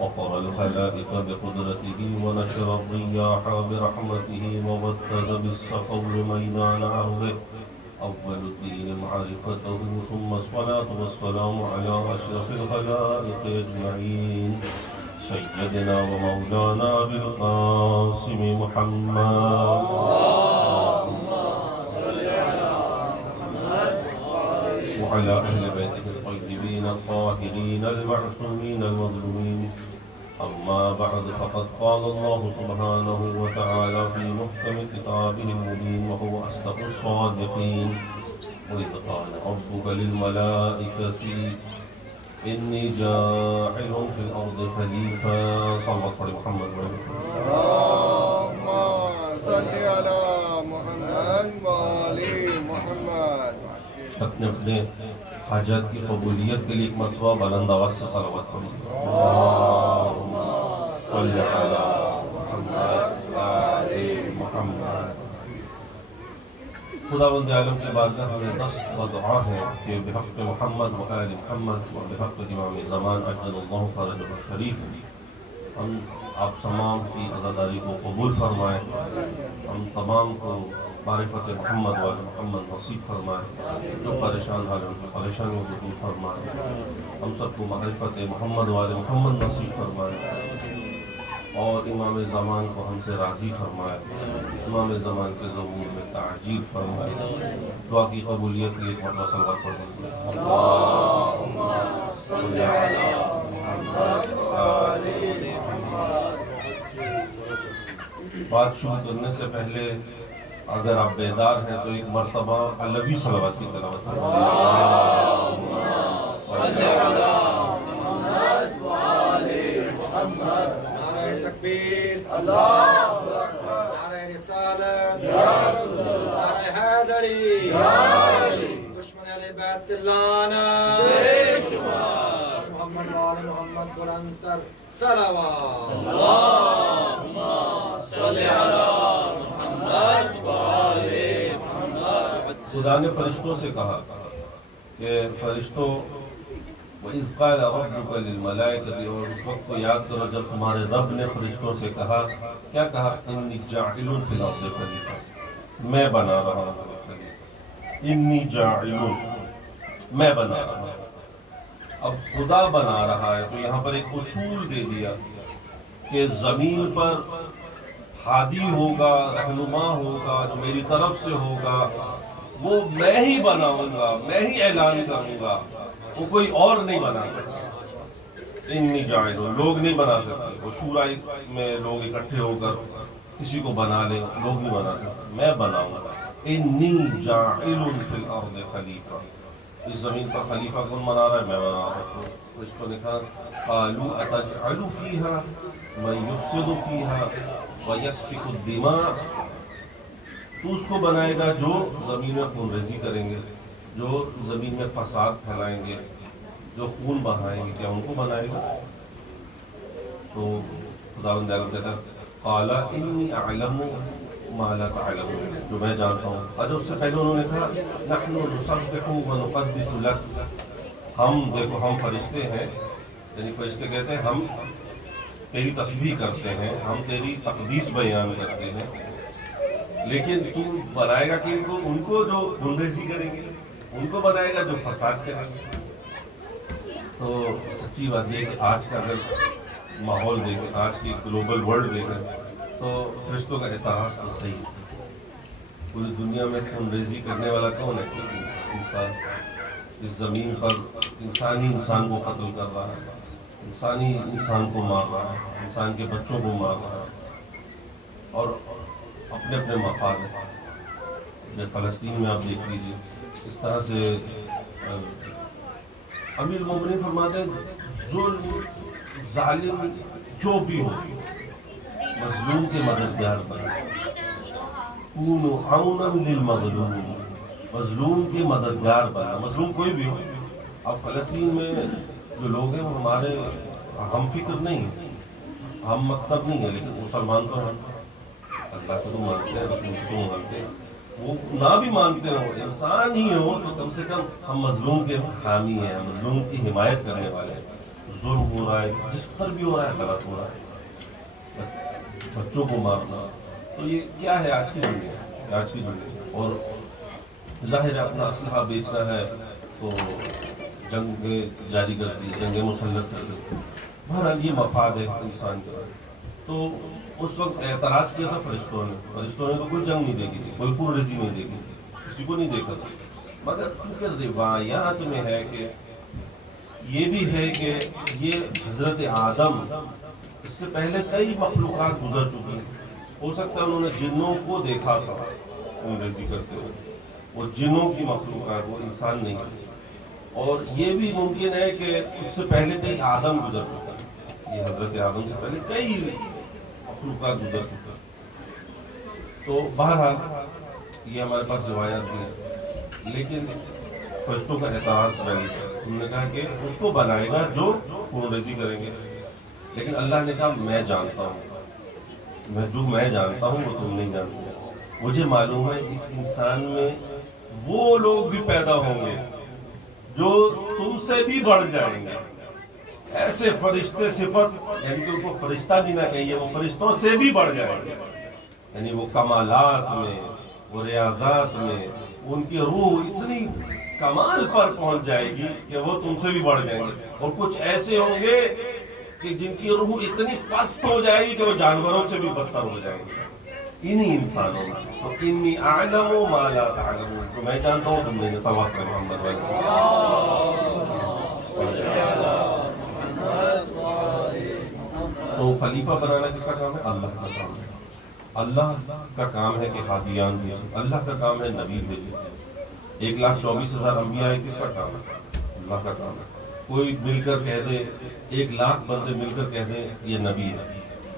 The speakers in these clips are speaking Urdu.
فطر الخلائق بقدرته ونشر الرياح برحمته ووتد بالصقور ميدان عرضه أول الدين معرفته ثم الصلاة والسلام على أشرف الخلائق أجمعين سيدنا ومولانا أبي القاسم محمد وعلى أهل بيته الطيبين الطاهرين المعصومين المظلومين. أما بعد فقد قال الله سبحانه وتعالى في محكم كتابه المبين وهو أصدق الصادقين وإذ قال ربك للملائكة إني جاعل في الأرض خليفة صلى الله عليه محمد اللهم صل على محمد وآل محمد. اپنے اپنے حاجات کی قبولیت کے لیے ایک مرتبہ بلند آواز سے صلوات پڑھیں. اللہم صل علی محمد وآل محمد. خداوند عالم کے بارگاہ میں دست و دعا ہے کہ بحق محمد و آل محمد و بحق امام زمان اجل اللہ فرجہ الشریف ہم آپ تمام کی عزاداری کو قبول فرمائیں، ہم تمام کو معرفت محمد و آل محمد نصیب فرمائیں، جو پریشان حال ان کی پریشانیوں کو دور فرمائیں، ہم سب کو معرفت محمد و آل محمد نصیب فرمائیں اور امام زمان کو ہم سے راضی فرمائے، امام زمان کے ظہور میں تعجیل فرمائے. دعا کی قبولیت کے لیے ایک مرتبہ صلوات پڑھیں. اللہم صل علی محمد وآل محمد. بات شروع کرنے سے پہلے اگر آپ بیدار ہیں تو ایک مرتبہ علوی صلوات کی تلاوت کریں. اللہم صل علی محمد وآل محمد. تکبیر، اللہ اکبر، نعرہ رسالت یا رسول اللہ، نعرہ حیدری یا علی، دشمن علی بیت اللہ بے شمار، محمد و آل محمد قرآنتر صلوات. اللہم صل علی محمد و آل محمد. خدا نے فرشتوں سے کہا کہ فرشتوں وَإِذْ قَالَ رَبُّكَ لِلْمَلَائِكَةِ، اور اس وقت کو یاد کرو جب تمہارے رب نے فرشتوں سے کہا، کیا کہا؟ اِنِّي جَاعِلٌ فِي الْأَرْضِ خَلِيفَةً، میں بنا رہا ہوں خلیفہ. اِنِّي جَاعِلٌ، میں بنا رہا ہوں. اب خدا بنا رہا ہے تو یہاں پر ایک اصول دے دیا کہ زمین پر ہادی ہوگا، رہنما ہوگا، جو میری طرف سے ہوگا وہ میں ہی بناؤں گا، میں ہی اعلان کروں گا، وہ کوئی اور نہیں بنا سکتا. انی جاعل، لوگ نہیں بنا سکتے. وہ شورا میں لوگ اکٹھے ہو کر کسی کو بنا لیں، لوگ نہیں بنا سکتے، میں بناؤں گا. انی جاعل فی الارض خلیفہ، اس زمین پر خلیفہ کون بنا رہا ہے؟ میں بنا رہا ہوں. تو اس کو لکھا قالوا اتجعل فیہا من یفسد فیہا ویسفک الدماء، تو اس کو بنائے گا جو زمین میں خون ریزی کریں گے، جو زمین میں فساد پھیلائیں گے، جو خون بہائیں گے، کیا ان کو بنائے گا؟ تو خداوند عالم کہتا ہے قال انی اعلم ما لا تعلمون، جو میں جانتا ہوں. اور اس سے پہلے انہوں نے کہا نحن نسبح ونقدس لک، ہم دیکھو ہم فرشتے ہیں، یعنی فرشتے کہتے ہیں ہم تیری تسبیح کرتے ہیں، ہم تیری تقدیس بیان کرتے ہیں، لیکن تو بنائے گا کہ ان کو جو خونریزی کریں گے، ان کو بنائے گا جو فساد کریں گے. تو سچی بات یہ ہے کہ آج کا اگر ماحول دیکھیں، آج کی گلوبل ورلڈ دیکھیں تو فرشتوں کا اعتراض تو صحیح ہے. پوری دنیا میں خونریزی کرنے والا کون ہے؟ انسان. اس زمین پر انسانی انسان کو قتل کر رہا ہے، انسانی انسان کو مار رہا ہے، انسان کے بچوں کو مار رہا ہے، اور اپنے اپنے مفاد ہیں. فلسطین میں آپ دیکھ لیجیے اس طرح سے امیر المومنین فرماتے ہیں ظلم ظالم جو بھی ہو مظلوم کے مددگار بنے، کونوا عونا للمظلوم، مظلوم کے مددگار بنا، مظلوم کوئی بھی ہو. اب فلسطین میں جو لوگ ہیں وہ ہمارے ہم فکر نہیں ہیں، ہم مکتب نہیں ہیں، لیکن مسلمان تو ہیں. اللہ کو تو مانتے ہیں، رسول کو مانتے ہیں. وہ نہ بھی مانتے ہو، انسان ہی ہو تو کم سے کم ہم مظلوم کے حامی ہیں، مظلوم کی حمایت کرنے والے ہیں. ظلم ہو رہا ہے، جس پر بھی ہو رہا ہے غلط ہو رہا ہے، بچوں کو مارنا، تو یہ کیا ہے آج کی دنیا، آج کی دنیا۔ اور ظاہر ہے اپنا اسلحہ بیچنا ہے تو جنگ جاری کر دی، جنگ مسلط کر دی، بہرحال یہ مفاد ہے انسان کا۔ تو اس وقت اعتراض کیا تھا فرشتوں نے تو کوئی جنگ نہیں دیکھی تھی، کوئی پرریزی نہیں دیکھی تھی، کسی کو نہیں دیکھا تھا، مگر چونکہ روایات میں ہے کہ یہ بھی ہے کہ یہ حضرت آدم اس سے پہلے کئی مخلوقات گزر چکی ہیں، ہو سکتا ہے انہوں نے جنوں کو دیکھا تھا انگریزی کرتے ہوئے، وہ جنوں کی مخلوقات، وہ انسان نہیں ہے، اور یہ بھی ممکن ہے کہ اس سے پہلے کئی آدم گزر چکا ہے، یہ حضرت آدم سے پہلے کئی مخلوقات گزر چکا ہے۔ تو بہرحال یہ ہمارے پاس روایات بھی ہیں، لیکن فرشتوں کا اعتراض پہلے انہوں نے کہا کہ اس کو بنائے گا جو خونریزی کریں گے، لیکن اللہ نے کہا میں جانتا ہوں، میں جانتا ہوں وہ تم نہیں جانتے، مجھے معلوم ہے اس انسان میں وہ لوگ بھی پیدا ہوں گے جو تم سے بھی بڑھ جائیں گے، ایسے فرشتے صفت، یعنی کہ ان کو فرشتہ بھی نہ کہیے، وہ فرشتوں سے بھی بڑھ جائیں گے، یعنی وہ کمالات میں، وہ ریاضات میں ان کی روح اتنی کمال پر پہنچ جائے گی کہ وہ تم سے بھی بڑھ جائیں گے، اور کچھ ایسے ہوں گے کہ جن کی روح اتنی پست ہو جائے گی کہ وہ جانوروں سے بھی بدتر ہو جائیں گے، انہی انسانوں میں۔ تو انی اعلم ما لا تعلمون، تو میں جانتا ہوں تم نہیں، صلوات پر محمد وعلیہ۔ تو خلیفہ بنانا کس کا کام ہے؟ اللہ کا کام ہے۔ اللہ کا کام ہے کہ ہادیان بھیجے، اللہ کا کام ہے نبی بھیجے۔ 1,24,000 انبیاء ہے، کس کا کام ہے؟ اللہ کا کام ہے۔ کوئی مل کر کہہ دے، 1,00,000 بندے مل کر کہہ دیں یہ نبی ہے،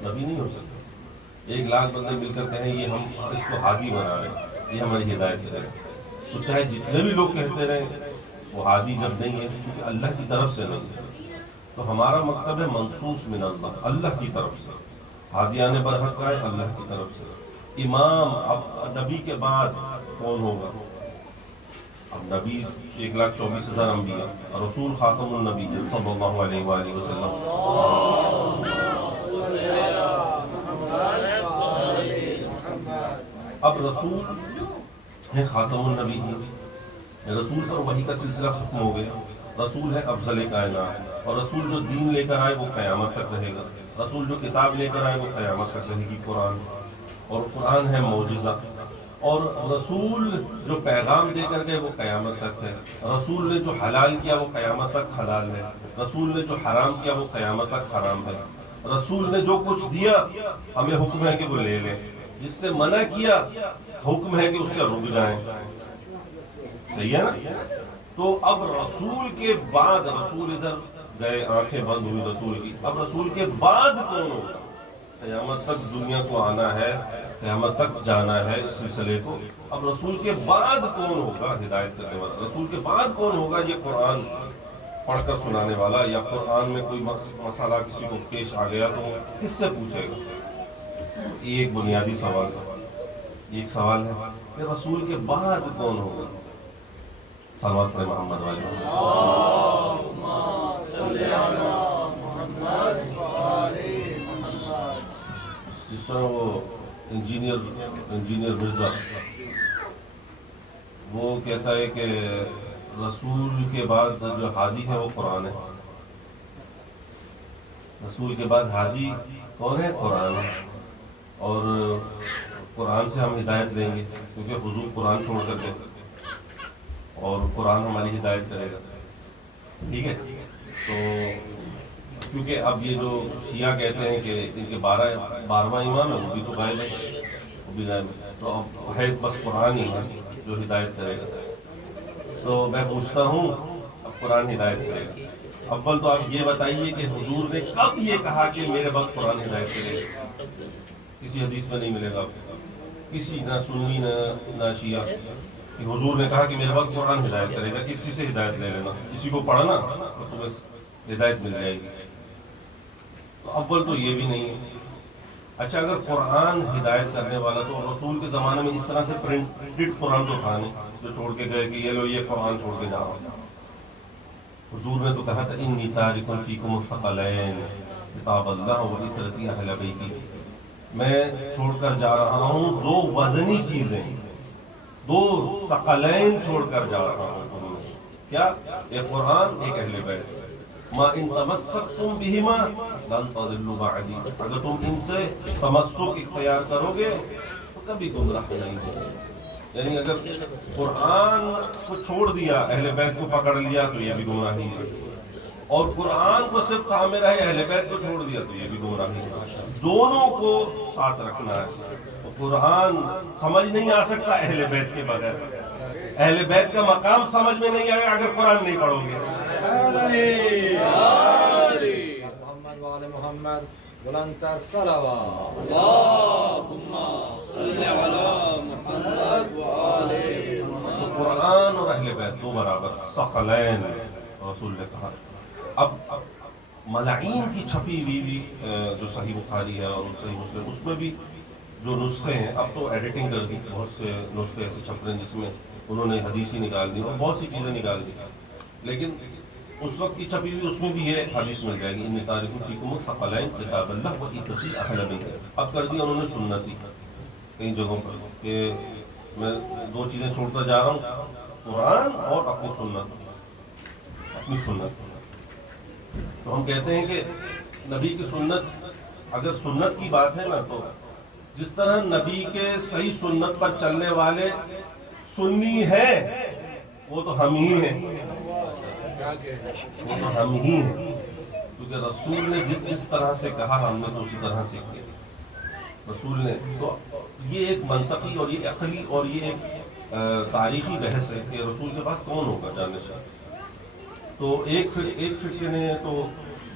نبی نہیں ہو سکتا۔ 1,00,000 بندے مل کر کہیں یہ ہم اس کو ہادی بنا رہے ہیں، یہ ہماری ہدایت کرے گا، تو چاہے جتنے بھی لوگ کہتے رہیں وہ ہادی جب نہیں ہے، کیونکہ اللہ کی طرف سے نہیں ہے۔ تو ہمارا مکتب ہے منصوص من اللہ، اللہ کی طرف سے، ہادیان برحق کا ہے اللہ کی طرف سے۔ امام اب نبی کے بعد کون ہوگا؟ اب نبی 1,24,000 انبیاء، رسول خاتم النبی صلی اللہ علیہ وآلہ وسلم۔ اب رسول ہے خاتم النبی جی، رسول پر وحی کا سلسلہ ختم ہو گیا، رسول ہے افضل کائنات، اور رسول جو دین لے کر آئے وہ قیامت تک رہے گا، رسول جو کتاب لے کر آئے وہ قیامت تک رہے گی، قرآن، اور قرآن ہے معجزہ، اور رسول جو پیغام دے کر گئے وہ قیامت تک ہے، رسول نے جو حلال کیا وہ قیامت تک حلال ہے، رسول نے جو حرام کیا وہ قیامت تک حرام ہے، رسول نے جو کچھ دیا ہمیں حکم ہے کہ وہ لے لیں، جس سے منع کیا حکم ہے کہ اس سے رک جائیں، صحیح ہے نا؟ تو اب رسول کے بعد، رسول ادھر گئے، آنکھیں بند ہوئی رسول کی، اب رسول کے بعد کون ہوگا؟ قیامت تک دنیا کو آنا ہے، قیامت تک جانا ہے اس سلسلے کو، اب رسول کے بعد کون ہوگا ہدایت کرنے والا؟ رسول کے بعد کون ہوگا یہ قرآن پڑھ کر سنانے والا؟ یا قرآن میں کوئی مسئلہ کسی کو پیش آ گیا تو کس سے پوچھے گا؟ یہ ایک بنیادی سوال ہے، ایک سوال ہے کہ رسول کے بعد کون ہوگا؟ صلوات پر محمد وعلیہ۔ جس طرح وہ انجینئر مرزا وہ کہتا ہے کہ رسول کے بعد جو ہادی ہے وہ قرآن ہے، رسول کے بعد ہادی کون ہے؟ قرآن ہے، اور قرآن سے ہم ہدایت لیں گے کیونکہ حضور قرآن چھوڑ کر گئے اور قرآن ہماری ہدایت کرے گا، ٹھیک ہے؟ تو کیونکہ اب یہ جو شیعہ کہتے ہیں کہ ان کے 12واں امام ہے وہ بھی تو غائب ہے، وہ بھی غائب ہے، تو اب ہے بس قرآن ہی ہے جو ہدایت کرے گا۔ تو میں پوچھتا ہوں اب قرآن ہدایت کرے گا، اول تو آپ یہ بتائیے کہ حضور نے کب یہ کہا کہ میرے وقت قرآن ہدایت کرے گا؟ کسی حدیث میں نہیں ملے گا آپ کو، کسی نہ سنی نہ شیعہ کہ حضور نے کہا کہ میرے وقت قرآن ہدایت کرے گا، کسی سے ہدایت لے لینا، کسی کو پڑھنا تو تمہیں ہدایت مل جائے گی۔ تو اول تو یہ بھی نہیں ہے۔ اچھا اگر قرآن ہدایت کرنے والا تو رسول کے زمانے میں اس طرح سے پرنٹڈ قرآن تو تھا نہیں جو چھوڑ کے گئے کہ یہ لو یہ قرآن چھوڑ کے جاؤ، حضور نے تو کہا تھا انی تارک فیکم الثقلین کتاب اللہ و عطرتی اہل بیتی، میں چھوڑ کر جا رہا ہوں دو وزنی چیزیں، دو ثقلین چھوڑ کر جا رہا ہوں. کیا؟ ایک قرآن، ایک اہل بیت. ما ان تمسکتم بہما لن تضلوا بعدی، اگر تم ان سے تمسک اختیار کرو گے تو کبھی گمراہ نہیں ہوگے. یعنی اگر قرآن کو چھوڑ دیا، اہل بیت کو پکڑ لیا تو یہ بھی گمراہی ہے، اور قرآن کو صرف تھامے رہے، اہل بیت کو چھوڑ دیا تو یہ بھی گمراہی ہے. دونوں کو ساتھ رکھنا ہے. قرآن سمجھ نہیں آ سکتا اہل بیت کے بغیر، اہل بیت کا مقام سمجھ میں نہیں آئے اگر قرآن نہیں پڑھو گے. محمد وعلى محمد بلند الصلوات. اللهم صل على محمد وآل محمد. تو قرآن اور اہل بیت دو برابر ثقلین رسول نے کہا. اب ملعین کی چھپی ہوئی جو صحیح بخاری ہے اور صحیح مسلم، اس میں بھی جو نسخے ہیں، اب تو ایڈیٹنگ کر دی، بہت سے نسخے ایسے چھپ رہے ہیں جس میں انہوں نے حدیث ہی نکال دی اور بہت سی چیزیں نکال دی، لیکن اس وقت کی چھپی ہوئی اس میں بھی یہ حدیث مل جائے گی انی تارک فیکم الثقلین کتاب اللہ و عطرتی اہل بیت. اب کر دیا انہوں نے سنتی کئی جگہوں پر کہ میں دو چیزیں چھوڑ کر جا رہا ہوں، قرآن اور اپنی سنت. تو ہم کہتے ہیں کہ نبی کی سنت، اگر سنت کی بات ہے نا، تو جس طرح نبی کے صحیح سنت پر چلنے والے سنی ہیں، وہ تو ہم ہی ہیں، وہ تو ہم ہی ہیں، کیونکہ رسول نے جس طرح سے کہا ہم نے تو اسی طرح سے کیا رسول نے. تو یہ ایک منطقی اور یہ عقلی اور یہ ایک تاریخی بحث ہے کہ رسول کے بعد کون ہوگا جانشاہ. تو ایک فرقے نے تو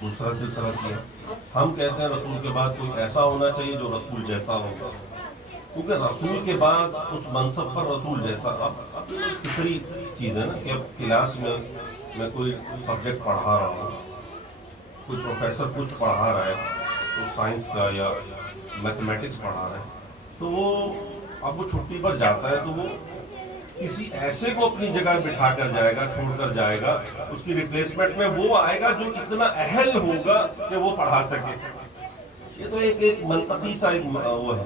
دوسرا سلسلہ کیا. ہم کہتے ہیں رسول کے بعد کوئی ایسا ہونا چاہیے جو رسول جیسا ہوگا، کیونکہ رسول کے بعد اس منصب پر رسول جیسا. اب فطری چیز ہے نا کہ اب کلاس میں کوئی سبجیکٹ پڑھا رہا ہوں، کوئی پروفیسر کچھ پڑھا رہا ہے تو سائنس کا یا میتھمیٹکس پڑھا رہا ہے، تو وہ اب وہ چھٹی پر جاتا ہے تو وہ کسی ایسے کو اپنی جگہ بٹھا کر جائے گا، چھوڑ کر جائے گا، اس کی ریپلیسمنٹ میں وہ آئے گا جو اتنا اہل ہوگا کہ وہ پڑھا سکے. یہ تو ایک منطقی سا ایک وہ ہے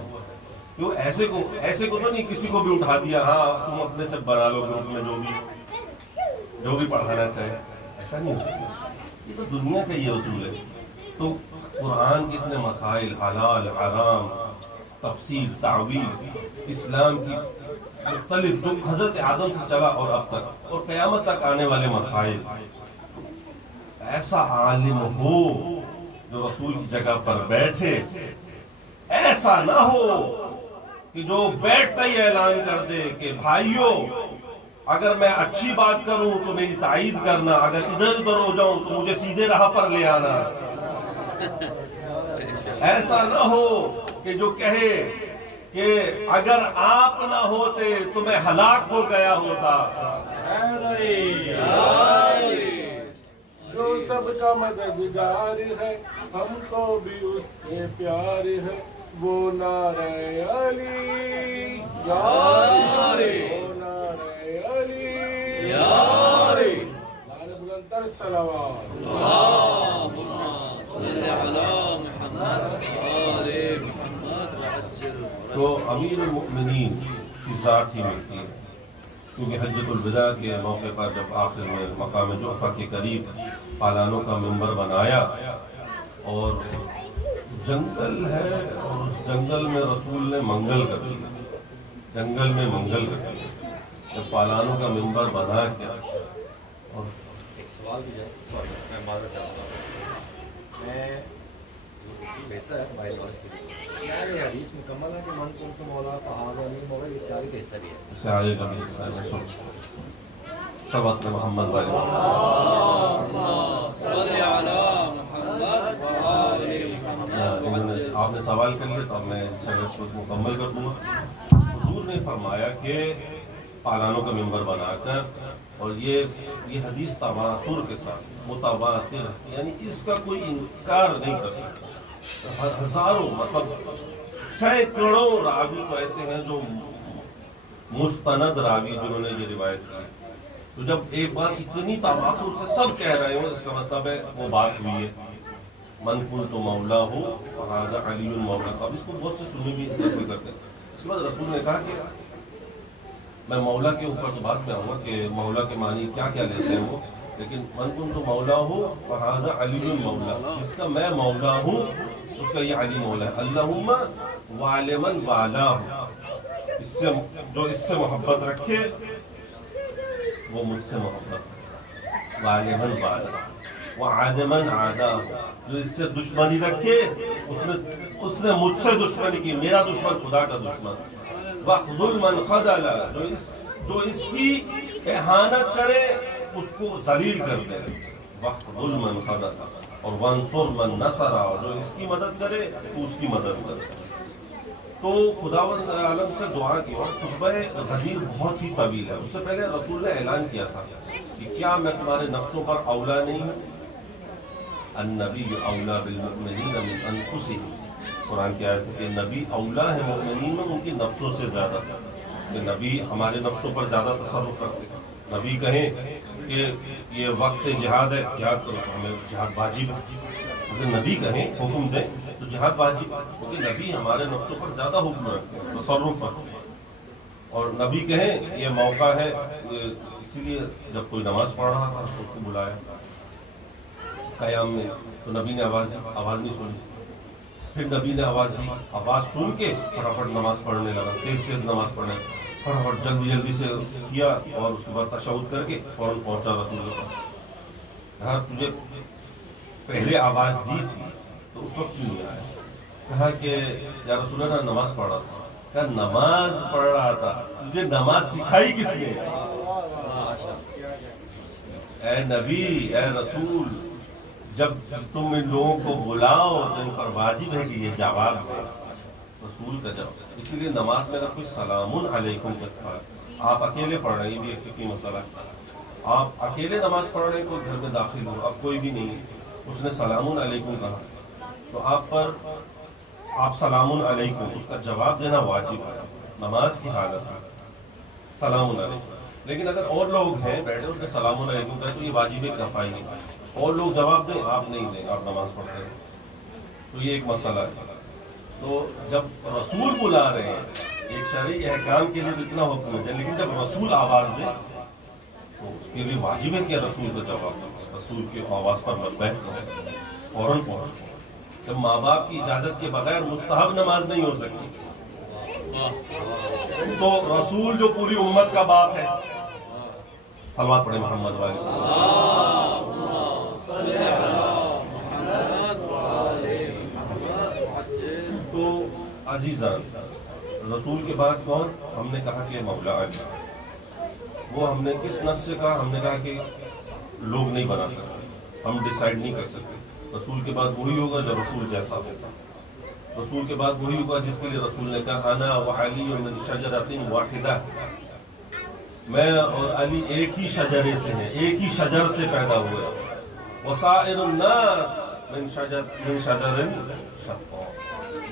کہ وہ ایسے کو تو نہیں کسی کو بھی اٹھا دیا، ہاں تم اپنے سے بنا لو گروپ میں جو بھی پڑھانا چاہے. ایسا نہیں ہو سکتا. یہ تو دنیا کا یہ اصول ہے. تو قرآن کے اتنے مسائل، حلال حرام، تفسیر، تعویل، اسلام کی مختلف جو حضرت آدم سے چلا اور اب تک اور قیامت تک آنے والے مسائل، ایسا عالم ہو جو رسول کی جگہ پر بیٹھے، ایسا نہ ہو کہ جو بیٹھتا ہی اعلان کر دے کہ بھائیو اگر میں اچھی بات کروں تو میری تائید کرنا، اگر ادھر ادھر ہو جاؤں تو مجھے سیدھے راہ پر لے آنا. ایسا نہ ہو کہ جو کہے کہ اگر آپ نہ ہوتے تو میں ہلاک ہو گیا ہوتا. جو سب کا مددگار ہے ہم کو بھی اس سے پیار ہے، وہ نعرہ علی یا علی، وہ نعرہ علی یا علی. نعرہ بلند تر صلوات. اللهم صل على محمد وآل محمد وعجل. تو امیر المؤمنین کی ذات ہی ملتی ہے، کیونکہ حجۃ الوداع کے موقع پر جب آخر میں مقام جعفہ کے قریب پالانوں کا منبر بنایا اور جنگل ہے اور اس جنگل میں رسول نے منگل کر دیا، جنگل میں منگل کر دیا جب پالانوں کا منبر بنا کیا. اور ایک سوال بھی جیسے میں معذرت چاہتا ہوں، میں حصہ ہے بھائی نواز کے لیے، کیا یہ حدیث مکمل ہے کہ من کن کو مولا فہذا نہیں مولا، یہ سیاری کا حصہ بھی ہے؟ سیارے کا بھی حصہ ہے. سب اپنے محمد والے اللهم صل على محمد وآل محمد. آپ نے سوال کر لیا تو اب میں اس کو مکمل کر دوں گا. حضور نے فرمایا کہ پالانوں کا منبر بنا کر، اور یہ حدیث تواتر کے ساتھ متواتر، یعنی اس کا کوئی انکار نہیں کر سکتا. ہزاروں مطلب سینکڑوں راوی تو ایسے ہیں جو مستند راوی جنہوں نے یہ روایت کی تو جب ایک بار اتنی تواتر سے سب کہہ رہے ہو اس کا مطلب ہے وہ بات ہوئی ہے. من کنت مولا ہو فہذا علی مولا. اب اس کو بہت سے سنی بھی کرتے ہیں. اس کے بعد رسول نے کہا کہ میں مولا کے اوپر تو بعد میں آؤں گا کہ مولا کے معنی کیا کیا لیتے ہیں وہ, لیکن من کنت مولا ہو فہذا علی مولا, جس کا میں مولا ہوں اس کا یہ علی مولا ہے. اللہم والمن والا ہو, جو اس سے محبت رکھے وہ مجھ سے محبت, والمن والا, وعادمن عادا, جو اس سے دشمنی رکھے اس نے مجھ سے دشمنی کی, میرا دشمن خدا کا دشمن. وَخْذُلْ مَنْ خَذَلَ, جو اس کی احانت کرے اس کو ذلیل کر دے. وَخْذُلْ مَنْ خَذَلَ, اور وَانْصُرْ مَنْ نَصَرَ, جو اس کی مدد کرے اس کی مدد کرے. تو خداوند عالم سے دعا کی, اور خطبہ غدیر بہت ہی طویل ہے. اس سے پہلے رسول نے اعلان کیا تھا کہ کیا میں تمہارے نفسوں پر اولا نہیں ہوں. النبی اولا بالمؤمنین من انفسہم, قرآن کی آیت ہے کہ نبی اولا ہے مؤمنین میں ان کی نفسوں سے زیادہ. کہ نبی ہمارے نفسوں پر زیادہ تصرف رکھتے ہیں. نبی کہیں کہ یہ وقت جہاد ہے, جہاد کرو, تو ہمیں جہاد واجب ہے. اگر نبی کہیں حکم دیں تو جہاد واجب ہے, کیونکہ نبی ہمارے نفسوں پر زیادہ حکم رکھتے ہیں, تصرف رکھتے ہیں. اور نبی کہیں یہ موقع ہے, اسی لیے جب کوئی نماز پڑھ رہا تھا تو اس کو بلایا قیام میں, تو نبی نے آواز دی, آواز نہیں سنی. پھر نبی نے آواز دی, آواز سن کے فٹافٹ نماز پڑھنے لگا, تیز تیز نماز پڑھنے, فٹافٹ جلدی سے کیا, اور اس کے بعد تشہد کر کے فوراً پہنچا رسول کے پاس. کہا تجھے پہلے آواز دی تھی تو اس وقت کیوں نہیں آیا؟ کہا کہ یا رسول اللہ نماز پڑھ رہا تھا. کہا نماز پڑھ رہا تھا, تجھے نماز سکھائی کس نے؟ اے نبی, اے رسول, جب تم ان لوگوں کو بلاؤ تو ان پر واجب ہے کہ یہ جواب دے, رسول کا جواب. اسی لیے نماز میں اگر کوئی سلام علیکم کہتا ہے, آپ اکیلے پڑھ رہے ہیں, یہ بھی ایک فقہی مسئلہ ہے. آپ اکیلے نماز پڑھ رہے ہیں, کوئی گھر میں داخل ہو, اب کوئی بھی نہیں, اس نے سلام علیکم کہا تو آپ سلام علیکم, اس کا جواب دینا واجب ہے نماز کی حالت میں, سلام علیکم. لیکن اگر اور لوگ ہیں بیٹھے, اس نے سلام علیکم کہا تو یہ واجب ہے کفائی نہیں, اور لوگ جواب دیں, آپ نہیں دیں, آپ نماز پڑھتے ہیں. تو یہ ایک مسئلہ ہے. تو جب رسول بلا رہے ہیں, ایک شرعی احکام کے لیے اتنا حکم ہے, لیکن جب رسول آواز دے تو اس کے لیے واجب ہے کہ رسول کا جواب دیں, رسول کی آواز پر لبیک کریں, فوراً پہنچ. جب ماں باپ کی اجازت کے بغیر مستحب نماز نہیں ہو سکتی, تو رسول جو پوری امت کا باپ ہے, صلوات پڑھیں محمد والے. تو عزیزان, رسول کے بعد کون؟ ہم نے کہا کہ مولا علی. وہ ہم نے کس نص سے کہا؟ ہم نے کہا کہ لوگ نہیں بنا سکتے, ہم ڈیسائیڈ نہیں کر سکتے. رسول کے بعد وہی ہوگا جو رسول جیسا ہوگا. رسول کے بعد وہی ہوگا جس کے لیے رسول نے کہا انا وعلی من شجرۃ واحدہ, میں اور علی ایک ہی شجرے سے ہیں, ایک ہی شجر سے پیدا ہوئے. وسائر الناس من شجر شتیٰ,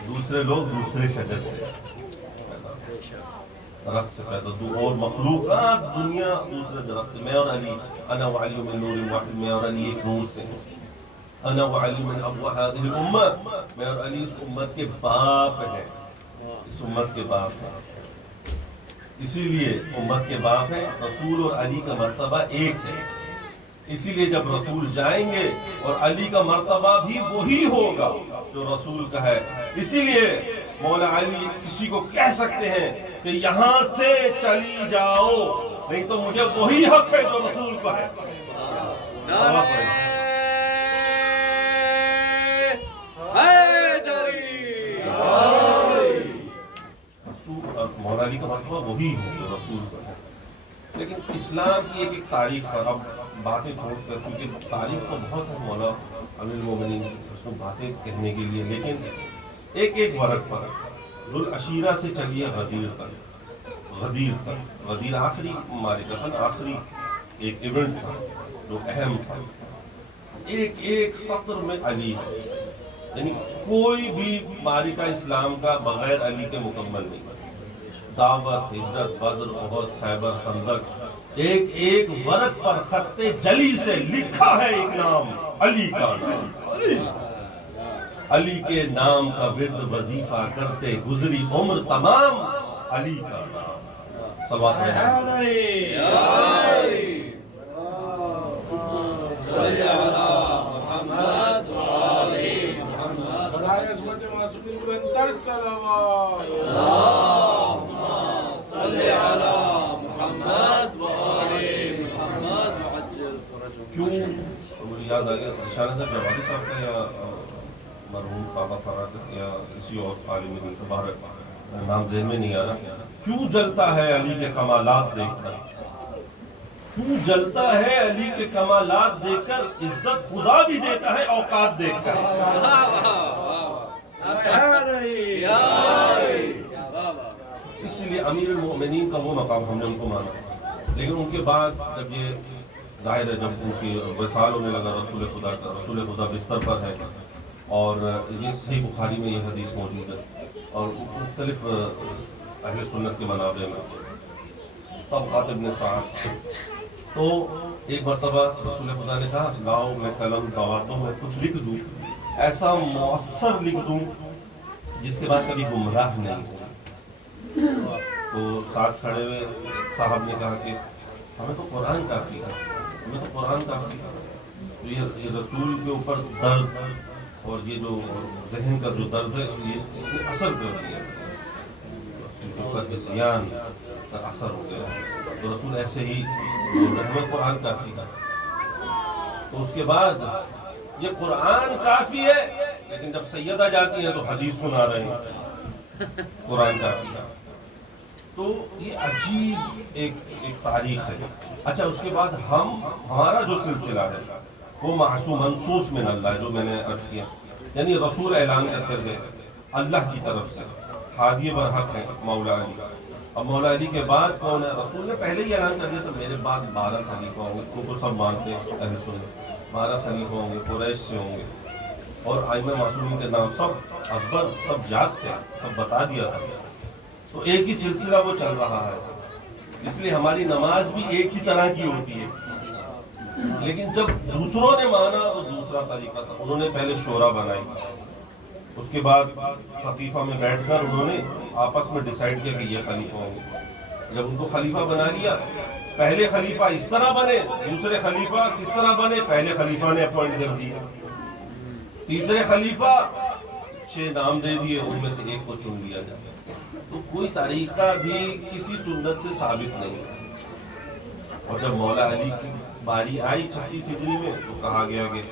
دوسرے لوگ دوسرے شجر سے پیدا, درخت سے پیدا, اور مخلوقات دنیا دوسرے درخت سے. میں اور علی, انا وعلی من نور واحد, میں اور علی ایک نور سے ہیں. انا وعلی من ابوا هذه الامه, میں اور علی اس امت کے باپ ہیں, اس امت کے باپ ہیں. اسی لیے امت کے باپ ہیں. رسول اور علی کا مرتبہ ایک ہے. اسی لیے جب رسول جائیں گے اور علی کا مرتبہ بھی وہی ہوگا جو رسول کا ہے. اسی لیے مولا علی کسی کو کہہ سکتے ہیں کہ یہاں سے چلی جاؤ, نہیں تو مجھے وہی حق ہے جو رسول کا ہے. مولا علی کا مرتبہ وہی ہے جو رسول کا ہے. لیکن اسلام کی ایک تاریخ پر اب باتیں چھوڑ کر, کیونکہ تاریخ تو بہت ہے مولا امیر المومنین اس میں باتیں کہنے کے لیے, لیکن ایک ورق پر ذوالعشیرہ سے چلیے غدیر تک. غدیر آخری معرکہ تھا, آخری ایک ایونٹ تھا جو اہم تھا. ایک سطر میں علی ہے, یعنی کوئی بھی معرکہ اسلام کا بغیر علی کے مکمل نہیں. دعوت، ہجرت، بدر، احد، خیبر، خندق، ایک ایک ورق پر خط جلی سے لکھا ہے ایک نام، علی کا نام۔ علی کے نام کا ورد وظیفہ کرتے گزری عمر تمام، علی کا نام۔ صلوات برائے عظمت معصومین مرندر صلوات۔ کیوں مجھے یاد آ گیا شاید جوادی صاحب کا یا مرحوم بابا فراد یا کسی اور عالم دین کا، باہر نام ذہن میں نہیں آ رہا، کیوں جلتا ہے علی کے کمالات دیکھ کر؟ کیوں جلتا ہے علی کے کمالات دیکھ کر؟ عزت خدا بھی دیتا ہے اوقات دیکھ کر۔ اس لیے امیر المؤمنین کا وہ مقام ہم نے ان کو مانا، لیکن ان کے بعد جب یہ ظاہر ہے جب ان کی وصال ہونے لگا رسول خدا کا، رسول خدا بستر پر ہے، اور یہ صحیح بخاری میں یہ حدیث موجود ہے اور مختلف اہل سنت کے منابع میں، طبقات ابن سعد، تو ایک مرتبہ رسول خدا نے کہا لاؤ میں قلم دعواتوں میں کچھ لکھ دوں، ایسا مؤثر لکھ دوں جس کے بعد کبھی گمراہ نہیں ہو۔ تو ساتھ کھڑے ہوئے صاحب نے کہا کہ ہمیں تو قرآن کافی ہے، ہمیں تو قرآن کافی ہے۔ تو یہ رسول کے اوپر درد اور یہ جو ذہن کا جو درد ہے یہ اس نے اثر کر دیا، اوپر زیان کا اثر ہو گیا، تو رسول ایسے ہی ہمیں قرآن کافی ہے۔ تو اس کے بعد یہ قرآن کافی ہے، لیکن جب سیدہ جاتی ہیں تو حدیث سنا رہے ہیں، قرآن کافی ہے۔ تو یہ عجیب ایک تاریخ ہے۔ اچھا اس کے بعد ہمارا جو سلسلہ ہے وہ معصوم منصوص من اللہ ہے، جو میں نے عرض کیا، یعنی رسول اعلان کرتے تھے اللہ کی طرف سے ہادی برحق ہے مولا علی۔ اب مولا علی کے بعد کون ہے؟ رسول نے پہلے ہی اعلان کر دیا تھا میرے بعد 12 خلیفہ ہوں گے، ان کو سب مانتے ہیں اہل سنت، 12 خلیفہ ہوں گے، قریش سے ہوں گے، اور ائمہ معصومین کے نام سب ازبر، سب یاد تھے، سب بتا دیا تھا۔ تو ایک ہی سلسلہ وہ چل رہا ہے، اس لیے ہماری نماز بھی ایک ہی طرح کی ہوتی ہے، لیکن جب دوسروں نے مانا وہ دوسرا طریقہ تھا۔ انہوں نے پہلے شورا بنائی، اس کے بعد سقیفہ میں بیٹھ کر انہوں نے آپس میں ڈیسائیڈ کیا کہ یہ خلیفہ ہوں گے۔ جب ان کو خلیفہ بنا لیا، پہلے خلیفہ اس طرح بنے، دوسرے خلیفہ کس طرح بنے، پہلے خلیفہ نے اپوائنٹ کر دیا، تیسرے خلیفہ 6 نام دے دیے، ان میں سے ایک کو چن لیا جائے۔ تو کوئی طریقہ بھی کسی سنت سے ثابت نہیں ہے۔ اور جب مولا علی کی باری آئی 36 ہجری میں تو کہا گیا کہ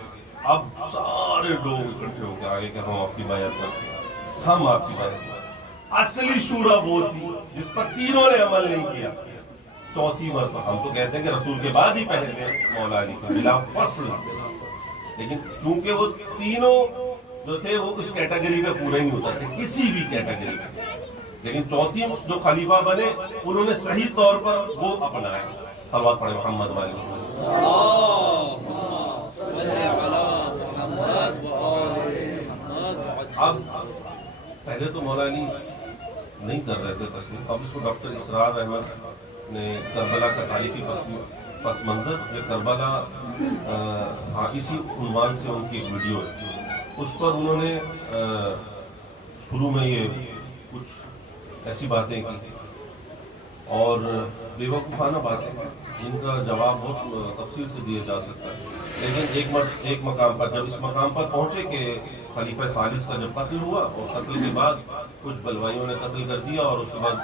اب سارے لوگ اکٹھے ہو کے آگے کہ ہم آپ کی بیعت کرتے ہیں، ہم آپ کی بیعت کرتے ہیں۔ اصلی شورا وہ تھی جس پر تینوں نے عمل نہیں کیا، چوتھی مرتبہ ہم تو کہتے ہیں کہ رسول کے بعد ہی پہلے مولا علی کا بلا فصل، لیکن چونکہ وہ تینوں جو تھے وہ اس کیٹیگری میں پورے نہیں ہوتا تھے کسی بھی کیٹیگری میں، لیکن چوتھی جو خلیفہ بنے انہوں نے صحیح طور پر وہ اپنایا۔ صلوات پڑھیں محمد والے اب پہلے تو مولا علی نہیں کر رہے تھے تسلیم، اب اس کو ڈاکٹر اسرار احمد نے کربلا کا تاریخی پس منظر، یہ کربلا اسی عنوان سے ان کی ایک ویڈیو ہے، اس پر انہوں نے شروع میں یہ کچھ ایسی باتیں کی اور بے وقوفانہ باتیں جن کا جواب بہت تفصیل سے دیا جا سکتا ہے، لیکن ایک مقام پر جب اس مقام پر پہنچے کہ خلیفہ ثالث کا جب قتل ہوا اور قتل کے بعد کچھ بلوائیوں نے قتل کر دیا، اور اس کے بعد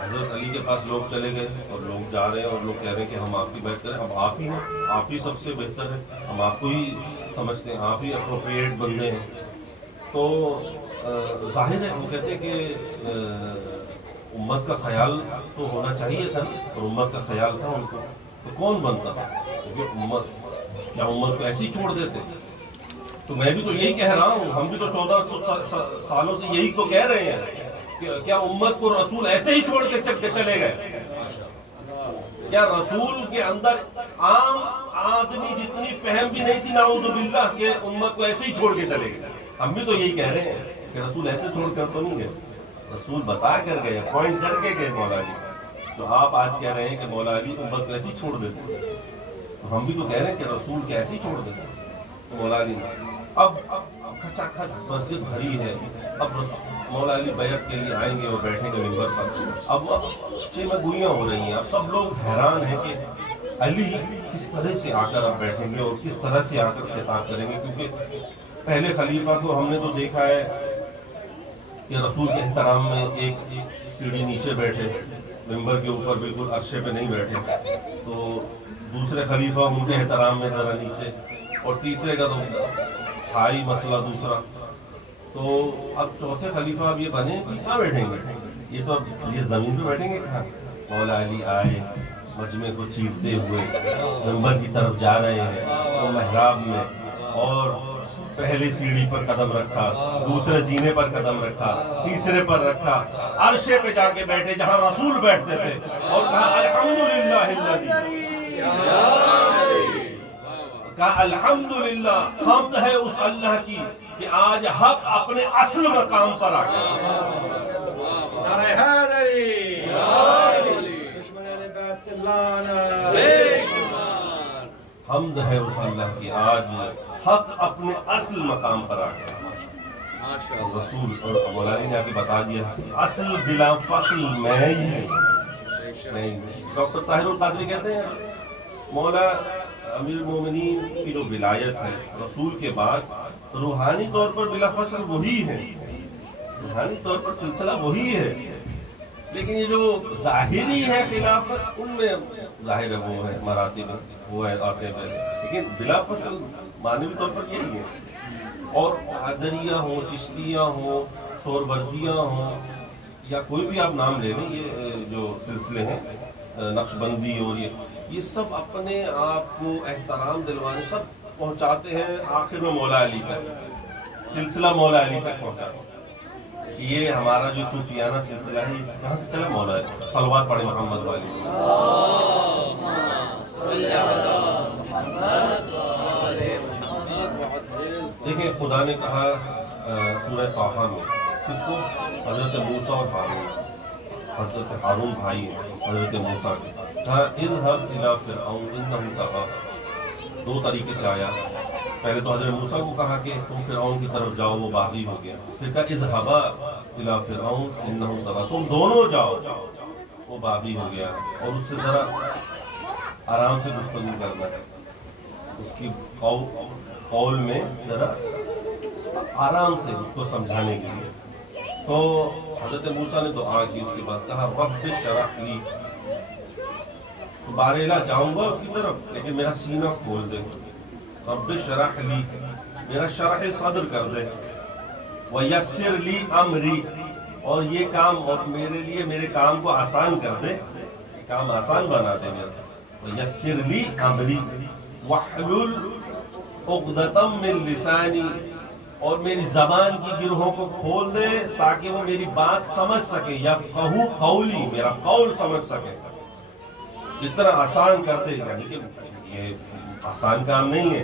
حضرت علی کے پاس لوگ چلے گئے اور لوگ جا رہے ہیں اور لوگ کہہ رہے ہیں کہ ہم آپ کی بیعت کریں، اب آپ ہی ہیں، آپ ہی سب سے بہتر ہیں، ہم آپ کو ہی سمجھتے ہیں، آپ ہی اپروپریٹ بندے ہیں۔ تو ظاہر ہے وہ کہتے ہیں کہ امت کا خیال تو ہونا چاہیے تھا، اور امت کا خیال تھا ان کو، تو کون بنتا تھا؟ کیونکہ امت کو ایسے ہی چھوڑ دیتے؟ تو میں بھی تو یہی کہہ رہا ہوں، ہم بھی تو 1400 سالوں سے یہی تو کہہ رہے ہیں کہ کیا امت کو رسول ایسے ہی چھوڑ کے چلے گئے؟ کیا رسول کے اندر عام آدمی جتنی فہم بھی نہیں تھی نعوذ باللہ کہ امت کو ایسے ہی چھوڑ کے چلے گئے؟ ہم بھی تو یہی کہہ رہے ہیں کہ رسول ایسے چھوڑ کر تو نہیں گئے، رسول بتا کر گئے، پوائنٹ کر کے گئے مولا علی. تو آپ آج کہہ رہے ہیں کہ مولا علی امت کو ایسی چھوڑ دیتے ہیں، تو ہم بھی تو کہہ رہے ہیں کہ رسول کے ایسے ہی چھوڑ دیتے ہیں. تو مولا علی اب کھچا کھچ مسجد بھری ہے، اب مولا علی بیعت کے لیے آئیں گے اور بیٹھیں گے منبر پر. اب چیمہ گوئیاں ہو رہی ہیں. اب سب لوگ حیران ہیں کہ علی کس طرح سے آ کر اب بیٹھیں گے اور کس طرح سے آ کر خطاب کریں گے، کیونکہ پہلے خلیفہ کو ہم نے تو دیکھا ہے کہ رسول کے احترام میں ایک سیڑھی نیچے بیٹھے، منبر کے اوپر بالکل عرشے پہ نہیں بیٹھے. تو دوسرے خلیفہ ان کے احترام میں ذرا نیچے، اور تیسرے کا تو ہائی مسئلہ دوسرا. تو اب چوتھے خلیفہ اب یہ بنے کہ کہاں بیٹھیں گے؟ یہ تو اب یہ زمین پہ بیٹھیں گے کہاں؟ مولا علی آئے مجمع کو چیرتے ہوئے منبر کی طرف جا رہے ہیں وہ محراب میں، اور پہلی سیڑھی پر قدم رکھا، دوسرے زینے پر قدم رکھا، تیسرے پر رکھا، عرشے پہ جا کے بیٹھے جہاں رسول بیٹھتے تھے، اور کہا الحمدللہ الذی، کہا الحمدللہ، حمد ہے اس اللہ کی کہ آج حق اپنے اصل مقام پر آ گیا. نعرہ حیدری، دشمنان بیت اللہ، حمد ہے اس اللہ کی آج حق اپنے اصل مقام پر آ گیا. رسول اور مولا علی نے آگے بتا دیا اصل بلا فصل میں ہی نہیں. ڈاکٹر طاہر القادری کہتے ہیں مولا امیر المومنین کی جو ولایت ہے رسول کے بعد روحانی طور پر بلا فصل وہی ہے، روحانی طور پر سلسلہ وہی ہے، لیکن یہ جو ظاہری ہے خلافت ان میں ظاہر ہے وہ ہے مراتب، وہ ہے آتے ہیں، لیکن بلا فصل معنوی طور پر یہی ہے. اور قادریہ ہوں، چشتیہ ہوں، سہروردیہ ہوں، یا کوئی بھی آپ نام لے لیں، یہ جو سلسلے ہیں نقشبندی اور یہ سب اپنے آپ کو احترام دلوانے سب پہنچاتے ہیں آخر میں مولا علی تک، سلسلہ مولا علی تک پہنچاتے ہیں. یہ ہمارا جو صوفیانہ سلسلہ ہے کہاں سے چلا؟ مولا علی. صلوات پڑھیں محمد والی. دیکھیں خدا نے کہا سورہ طٰہٰ میں کس کو؟ حضرت موسیٰ اور ہارون، حضرت ہارون بھائی ہیں حضرت موسیٰ کے. کہا اذهب الى فرعون انه طغى. دو طریقے سے آیا. پہلے تو حضرت موسیٰ کو کہا کہ تم فرعون کی طرف جاؤ وہ باغی ہو گیا، پھر کہا اذهبا الى فرعون انه طغى، تم دونوں جاؤ وہ باغی ہو گیا. اور اس سے ذرا آرام سے گفتگو کرنا، اس کی قول میں ذرا آرام سے اس کو سمجھانے کے لیے. تو حضرت موسیٰ نے دعا کی، اس کے بعد کہا رب اشرح لی، بارےلا جاؤں گا اس کی طرف لیکن میرا سینہ کھول دے. رب اشرح لی، میرا شرح صدر کر دے. ویسر لی امری، اور یہ کام اور میرے لیے میرے کام کو آسان کر دے، کام آسان بنا دے میرا. ویسر لی امری واحلل عقدۃ من لسانی، اور میری زبان کی گرہوں کو کھول دے تاکہ وہ میری بات سمجھ سکے. یفقہوا قولی، میرا قول سمجھ سکے. اتنا آسان کر دے، یعنی کہ یہ آسان کام نہیں ہے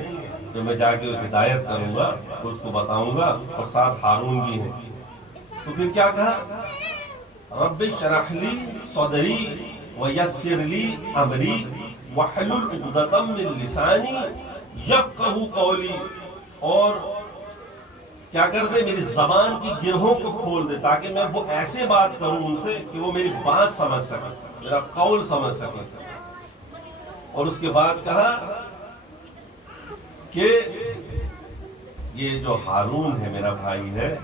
جو میں جا کے ہدایت کروں گا اور اس کو بتاؤں گا، اور ساتھ ہارون بھی ہیں. تو پھر کیا کہا؟ رب اشرح لی صدری ویسر لی امری واحلل عقدۃ من لسانی یفقہوا قولی، اور کیا کر دے؟ میری زبان کی گرہوں کو کھول دے تاکہ میں وہ ایسے بات کروں ان سے کہ وہ میری بات سمجھ سکے، میرا قول سمجھ سکے. اور اس کے بعد کہا کہ یہ جو ہارون ہے میرا بھائی ہے،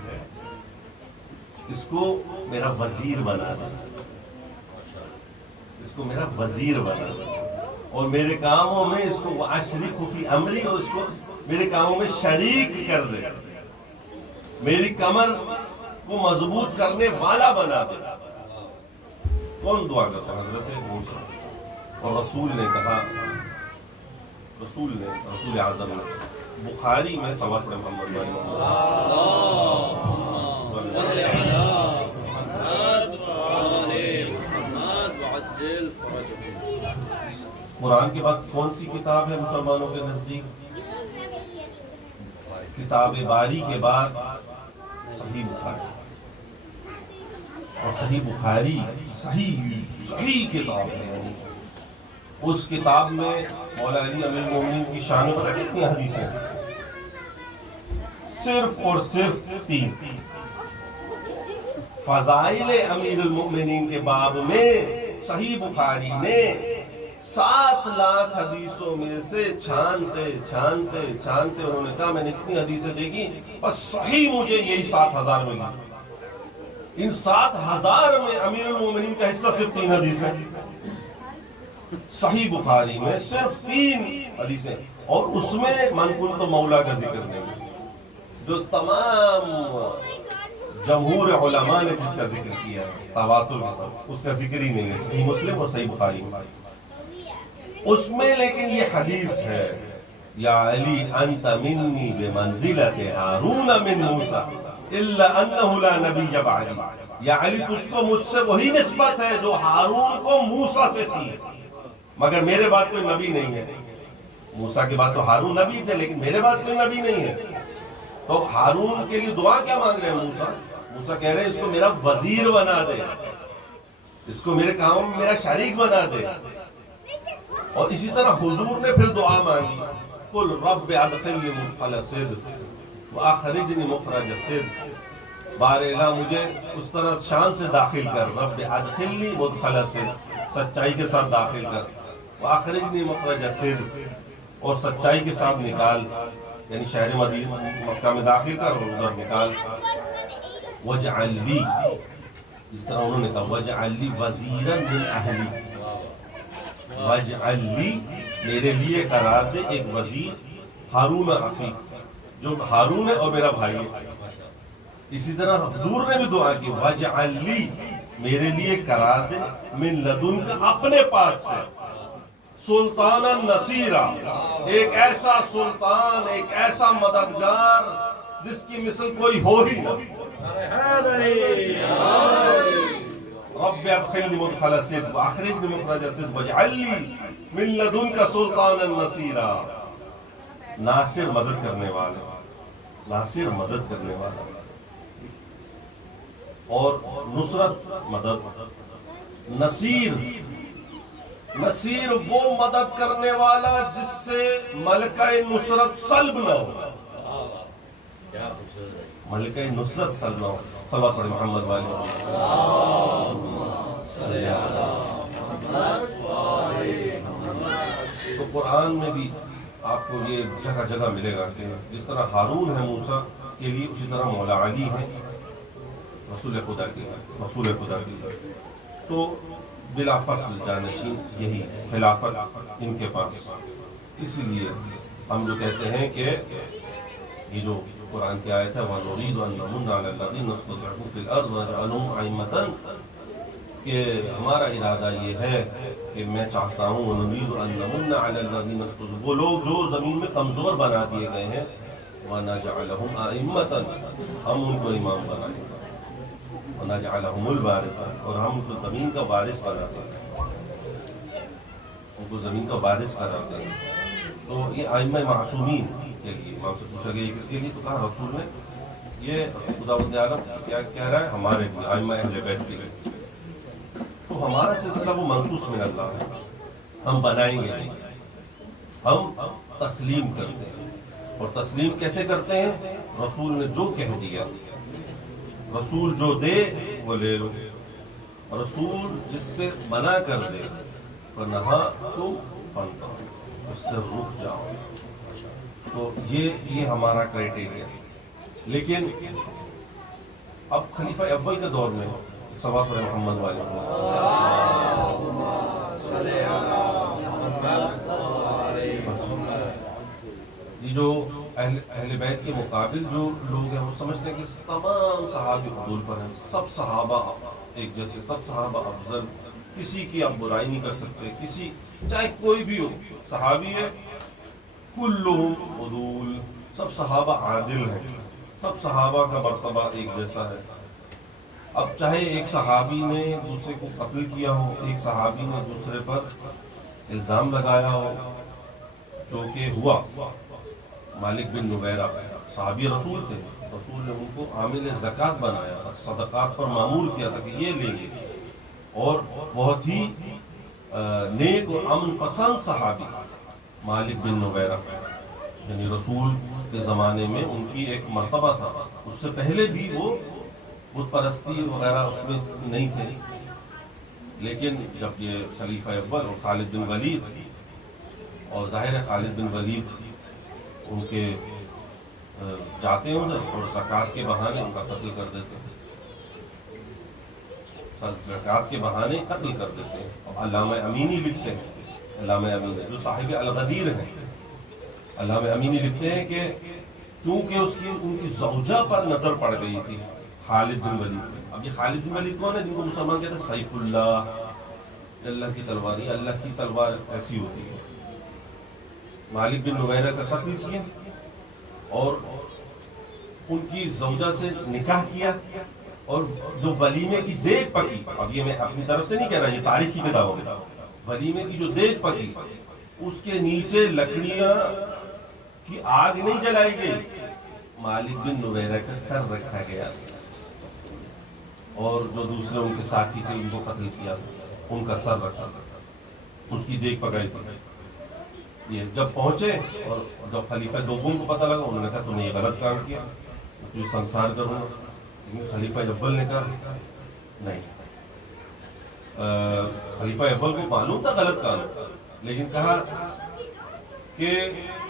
اس کو میرا وزیر بنا دے، اس کو میرا وزیر بنا دے، اور میرے کاموں میں اس کو واشرکہ فی امری، اور اس کو میرے کاموں میں شریک کر دے، میری کمر کو مضبوط کرنے والا بنا دے. کون دعا کرتا؟ حضرت موسیٰ. اور رسول نے کہا، رسول اعظم نے بخاری میں صلوات محمد قرآن کے بعد کون سی کتاب ہے مسلمانوں کے نزدیک؟ کتاب باری کے بعد صحیح بخاری. اور صحیح بخاری صحیح کتاب ہے، یعنی اس کتاب میں مولا علی امیر المومنین کی شان میں پتہ کتنی حدیثیں ہیں؟ صرف اور صرف 3۔ فضائل امیر المؤمنین کے باب میں صحیح بخاری نے 7 لاکھ حدیثوں میں سے چھانتے انہوں نے کہا میں نے اتنی حدیثیں دیکھی بس صحیح مجھے یہی 7000 ملی۔ ان 7000 میں امیر المؤمنین کا حصہ صرف 3 حدیثیں، صحیح بخاری میں صرف 3 حدیثیں، اور اس میں من کنت مولا کا ذکر نہیں، جو تمام جمہور علماء نے جس کا ذکر کیا ہے تواتر کے ساتھ، اس کا ذکر ہی نہیں ہے صحیح مسلم اور صحیح بخاری میں۔ اس میں لیکن یہ حدیث ہے، یا علی انت منی بمنزلت ہارون من موسیٰ الا انہ لا نبی بعدی، یا علی تجھ کو مجھ سے وہی نسبت ہے جو ہارون کو موسیٰ سے تھی، مگر میرے بعد کوئی نبی نہیں ہے۔ موسیٰ کے بعد تو ہارون نبی تھے، لیکن میرے بعد کوئی نبی نہیں ہے۔ تو ہارون کے لیے دعا کیا مانگ رہے ہیں موسیٰ کہہ رہے ہیں اس کو میرا وزیر بنا دے، اس کو میرے کاموں میں میرا شریک بنا دے۔ اور اسی طرح حضور نے پھر دعا مانگی، قل رب ادخلنی مدخل صدق واخرجنی مخرج صدق، بار الہ مجھے اس طرح شان سے داخل کر، رب ادخلنی مدخل صدق، سچائی کے ساتھ داخل کر، واخرجنی مخرج صدق، اور سچائی کے ساتھ نکال، یعنی شہر مدینہ مکہ میں داخل کر اور ادھر نکال۔ وجعل لی، اس طرح انہوں نے کہا وجعل لی وزیرا من اہلی، وجعل لی میرے لیے قرار دے ایک وزیر، ہارون اخی، جو ہارون ہے اور میرا بھائی ہے۔ اسی طرح حضور نے بھی دعا کی وجعل لی میرے لیے قرار دے من لدن کا اپنے پاس سے سلطان نصیرہ، ایک ایسا سلطان، ایک ایسا مددگار جس کی مثل کوئی ہو ہی نہ۔ رب ادخلنی مدخل صدق واخرجنی مخرج صدق واجعل لی من لدنک سلطانا نصیرا، ناصر مدد کرنے والا، ناصر مدد کرنے والا، اور نصرت مدد، نصیر وہ مدد کرنے والا جس سے ملکہ نصرت سلب نہ ہو، ملکہ نصرت سلب نہ ہو۔ صلوات پڑھیں محمد والے۔ تو قرآن میں بھی آپ کو یہ جگہ جگہ ملے گا کہ جس طرح ہارون ہے موسیٰ کے لیے، اسی طرح مولا علی ہیں رسول خدا کی، تو بلا فصل جانشین یہی خلافت ان کے پاس۔ اسی لیے ہم جو کہتے ہیں کہ یہ جو قرآن کی آیت ہے وَنُرِيدُ أَن نَّمُنَّ عَلَى الَّذِينَ اسْتُضْعِفُوا فِي الْأَرْضِ وَنَجْعَلَهُمْ أَئِمَّةً، کہ ہمارا ارادہ یہ ہے کہ میں چاہتا ہوں وَنُرِيدُ أَن نَّمُنَّ عَلَى الَّذِينَ اسْتُضْعِفُوا، وہ لوگ جو زمین میں کمزور بنا دیے گئے ہیں، وَنَجْعَلَهُمْ أَئِمَّةً، ہم ان کو امام بنائیں گے، وَنَجْعَلَهُمُ الْوَارِثِينَ، اور ہم ان کو زمین کا وارث بنا دیں گے، ان کو زمین کا وارث قرار دیں گے۔ تو یہ ائمہ معصومین کے لیے، امام سے پوچھا گیا یہ کس کے لیے، تو کہا رسول نے، یہ خداوند عالم کیا کہہ رہا ہے، ہمارے لیے، ائمہ اہل بیت کے لیے۔ تو ہمارا سلسلہ وہ منصوص من اللہ ہے، ہم بنائیں گے نہیں، ہم تسلیم کرتے ہیں۔ اور تسلیم کیسے کرتے ہیں؟ رسول نے جو کہہ دیا، رسول جو دے وہ لے لو، رسول جس سے منع کر دے فنہا تم فانتہوا، اس سے رک جاؤ۔ تو یہ ہمارا کرائٹیریا۔ لیکن اب خلیفہ اول کے دور میں صلوات محمد والے، یہ جو اہل بیت کے مقابل جو لوگ ہیں وہ سمجھتے ہیں کہ تمام صحابی حدود پر ہیں، سب صحابہ ایک جیسے، سب صحابہ افضل، کسی کی آپ برائی نہیں کر سکتے، کسی چاہے کوئی بھی ہو صحابی ہے، کلہم عدول، سب صحابہ عادل ہیں، سب صحابہ کا مرتبہ ایک جیسا ہے۔ اب چاہے ایک صحابی نے دوسرے کو قتل کیا ہو، ایک صحابی نے دوسرے پر الزام لگایا ہو، جو کہ ہوا، مالک بن نویرہ صحابی رسول تھے، رسول نے ان کو عامل زکوٰۃ بنایا، صدقات پر معمور کیا تھا کہ یہ لیں گے، اور بہت ہی نیک اور امن پسند صحابی مالک بن نویرہ، یعنی رسول کے زمانے میں ان کی ایک مرتبہ تھا، اس سے پہلے بھی وہ بت پرستی وغیرہ اس میں نہیں تھے، لیکن جب یہ خلیفہ اول اور خالد بن ولید، اور ظاہر ہے خالد بن ولید ان کے جاتے ہیں ادھر اور زکوٰۃ کے بہانے ان کا قتل کر دیتے ہیں، زکوٰۃ کے بہانے قتل کر دیتے ہیں۔ اب علامہ امینی لکھتے ہیں، علامہ امینی جو صاحب الغدیر ہیں، علامہ امینی لکھتے ہیں کہ چونکہ ان کی زوجہ پر نظر پڑ گئی تھی خالد بن ولید۔ اب یہ خالد بن ولید کون ہے؟ جن کو مسلمان کہتے ہیں سیف اللہ، اللہ کی تلوار، یہ اللہ کی تلوار ایسی ہوتی ہے۔ مالک بن نویرہ کا قتل کیا اور ان کی زوجہ سے نکاح کیا، اور جو ولیمے کی دیگ پکی، اب یہ میں اپنی طرف سے نہیں کہہ رہا، یہ تاریخ کی کتابوں میں، ولیمے کی جو دیگ پکی اس کے نیچے لکڑیاں کی آگ نہیں جلائی گئی، مالک بن نویرہ کا سر رکھا گیا، اور جو دوسرے ان کے ساتھی تھے ان کو قتل کیا، ان کا سر رکھا، اس کی دیگ پکائی تھی۔ یہ جب پہنچے اور جب خلیفہ دوم کو پتہ لگا، انہوں نے کہا تو نے یہ غلط کام کیا، تجھے سنسار کروں گا۔ لیکن خلیفہ اول نے کہا نہیں، خلیفہ اول کو معلوم تھا غلط کام، لیکن کہا کہ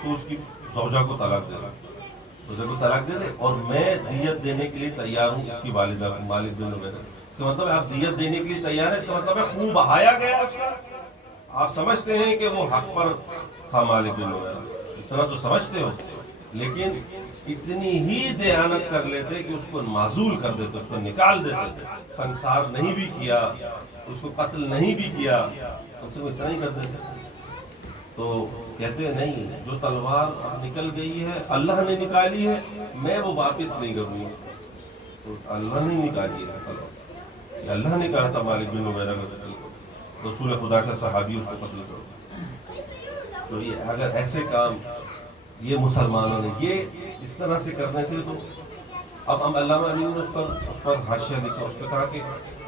تو اس کی زوجہ کو طلاق دے دے، زوجہ کو طلاق دے دے، اور میں دیت دینے کے لیے تیار ہوں اس کی والدہ کو، مالک بن نویرہ۔ اس کا مطلب ہے آپ دیت دینے کے لیے تیار ہیں، اس کا مطلب ہے خون بہایا گیا اس کا۔ آپ سمجھتے ہیں کہ وہ حق پر تھا مالک بن نویرہ، اتنا تو سمجھتے ہو، لیکن اتنی ہی دیانت کر لیتے کہ اس کو معزول کر دیتے، اس کو نکال دیتے، سنسار نہیں بھی کیا، اس کو قتل نہیں بھی کیا، کم سے کم اتنا ہی کر دیتے۔ تو کہتے ہیں نہیں، جو تلوار اب نکل گئی ہے اللہ نے نکالی ہے، میں وہ واپس نہیں کروں گا۔ تو اللہ نے نکالی ہے تلوار، یہ اللہ نے کہا تھا مالک بن نویرہ کا قتل کرو، رسول خدا کا صحابی اس کو قتل کرو۔ تو یہ اگر ایسے کام یہ مسلمانوں نے یہ اس طرح سے کرنے تھے، تو اب ہم علامہ امین نے اس پر حاشیہ لکھا، اس پہ کہا کہ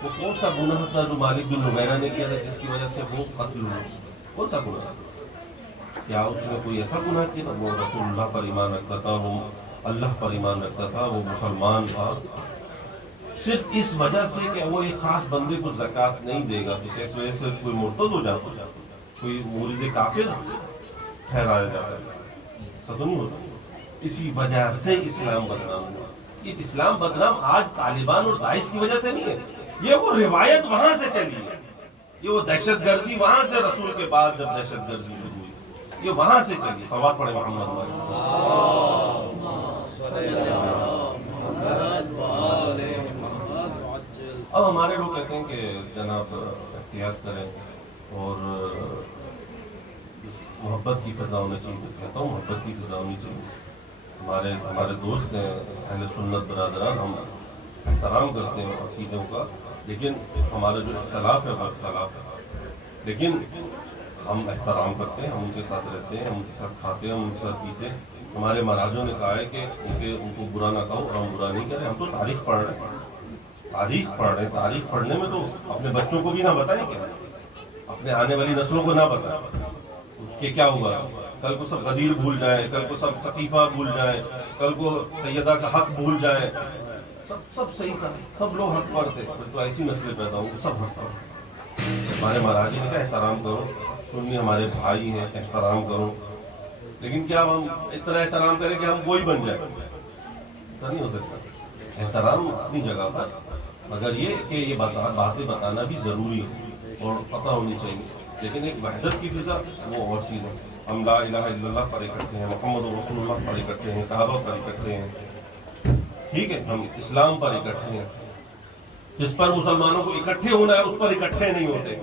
وہ کون سا گناہ تھا جو مالک بن نویرہ نے کیا تھا جس کی وجہ سے وہ قتل ہوئے؟ کون سا گناہ تھا؟ کیا اس نے کوئی ایسا گناہ کیا تھا؟ وہ رسول اللہ پر ایمان رکھتا تھا، وہ اللہ پر ایمان رکھتا تھا، وہ مسلمان تھا، صرف اس وجہ سے کہ وہ ایک خاص بندے کو زکوٰۃ نہیں دے گا تو اس وجہ سے کوئی مرتد ہو جاتا، کوئی مورد کافر ٹھہرایا جاتا ہے، ایسا تو نہیں ہوتا۔ اسی وجہ سے اسلام بدنام ہوا۔ یہ اسلام بدنام آج طالبان اور داعش کی وجہ سے نہیں ہے، یہ وہ روایت وہاں سے چلی ہے، یہ وہ دہشت گردی وہاں سے، رسول کے بعد جب دہشت گردی شروع ہوئی یہ وہاں سے چلی۔ صلوات پڑھیں محمد۔ اب ہمارے لوگ کہتے ہیں کہ جناب احتیاط کریں اور محبت کی فضا ہونا چاہیے۔ کہتا ہوں محبت کی فضا ہونی چاہیے۔ ہمارے دوست ہیں اہل سنت برادران، ہم احترام کرتے ہیں عقیدوں کا، لیکن ہمارا جو اختلاف ہے وہ اختلاف ہے، لیکن ہم احترام کرتے ہیں، ہم ان کے ساتھ رہتے ہیں، ہم ان کے ساتھ کھاتے ہیں، ہم ان کے ساتھ پیتے ہیں۔ ہمارے مہاراجوں نے کہا ہے کہ ان کو برا نہ کہو اور ہم برا نہیں کریں۔ ہم تو تاریخ پڑھ رہے ہیں، تاریخ پڑھ رہے ہیں، تاریخ پڑھنے میں تو اپنے بچوں کو بھی نہ بتائیں، کہ اپنے آنے والی نسلوں کو نہ بتائیں کہ کیا ہوا، کل کو سب غدیر بھول جائیں، کل کو سب ثقیفہ بھول جائیں، کل کو سیدہ کا حق بھول جائیں۔ سب صحیح تھا، سب لوگ حق پر تھے، تو ایسی نسلیں پیدا ہوں گی سب حق پر۔ ہمارے مہاراجی نے کہا احترام کرو، سنی ہمارے بھائی ہیں، احترام کرو، لیکن کیا ہم اتنا احترام کریں کہ ہم وہی بن جائیں؟ ایسا نہیں ہو سکتا۔ احترام اپنی جگہ پر، مگر یہ کہ یہ باتیں بتانا بھی ضروری ہے اور پتہ ہونی چاہیے، لیکن ایک وحدت کی فضا وہ اور چیز ہے۔ ہم لا الہ الا اللہ پر اکٹھے ہیں، محمد رسول اللہ پر اکٹھے ہیں، صحابہ پر اکٹھے ہیں، ٹھیک ہے، ہم اسلام پر اکٹھے ہیں۔ جس پر مسلمانوں کو اکٹھے ہونا ہے اس پر اکٹھے نہیں ہوتے۔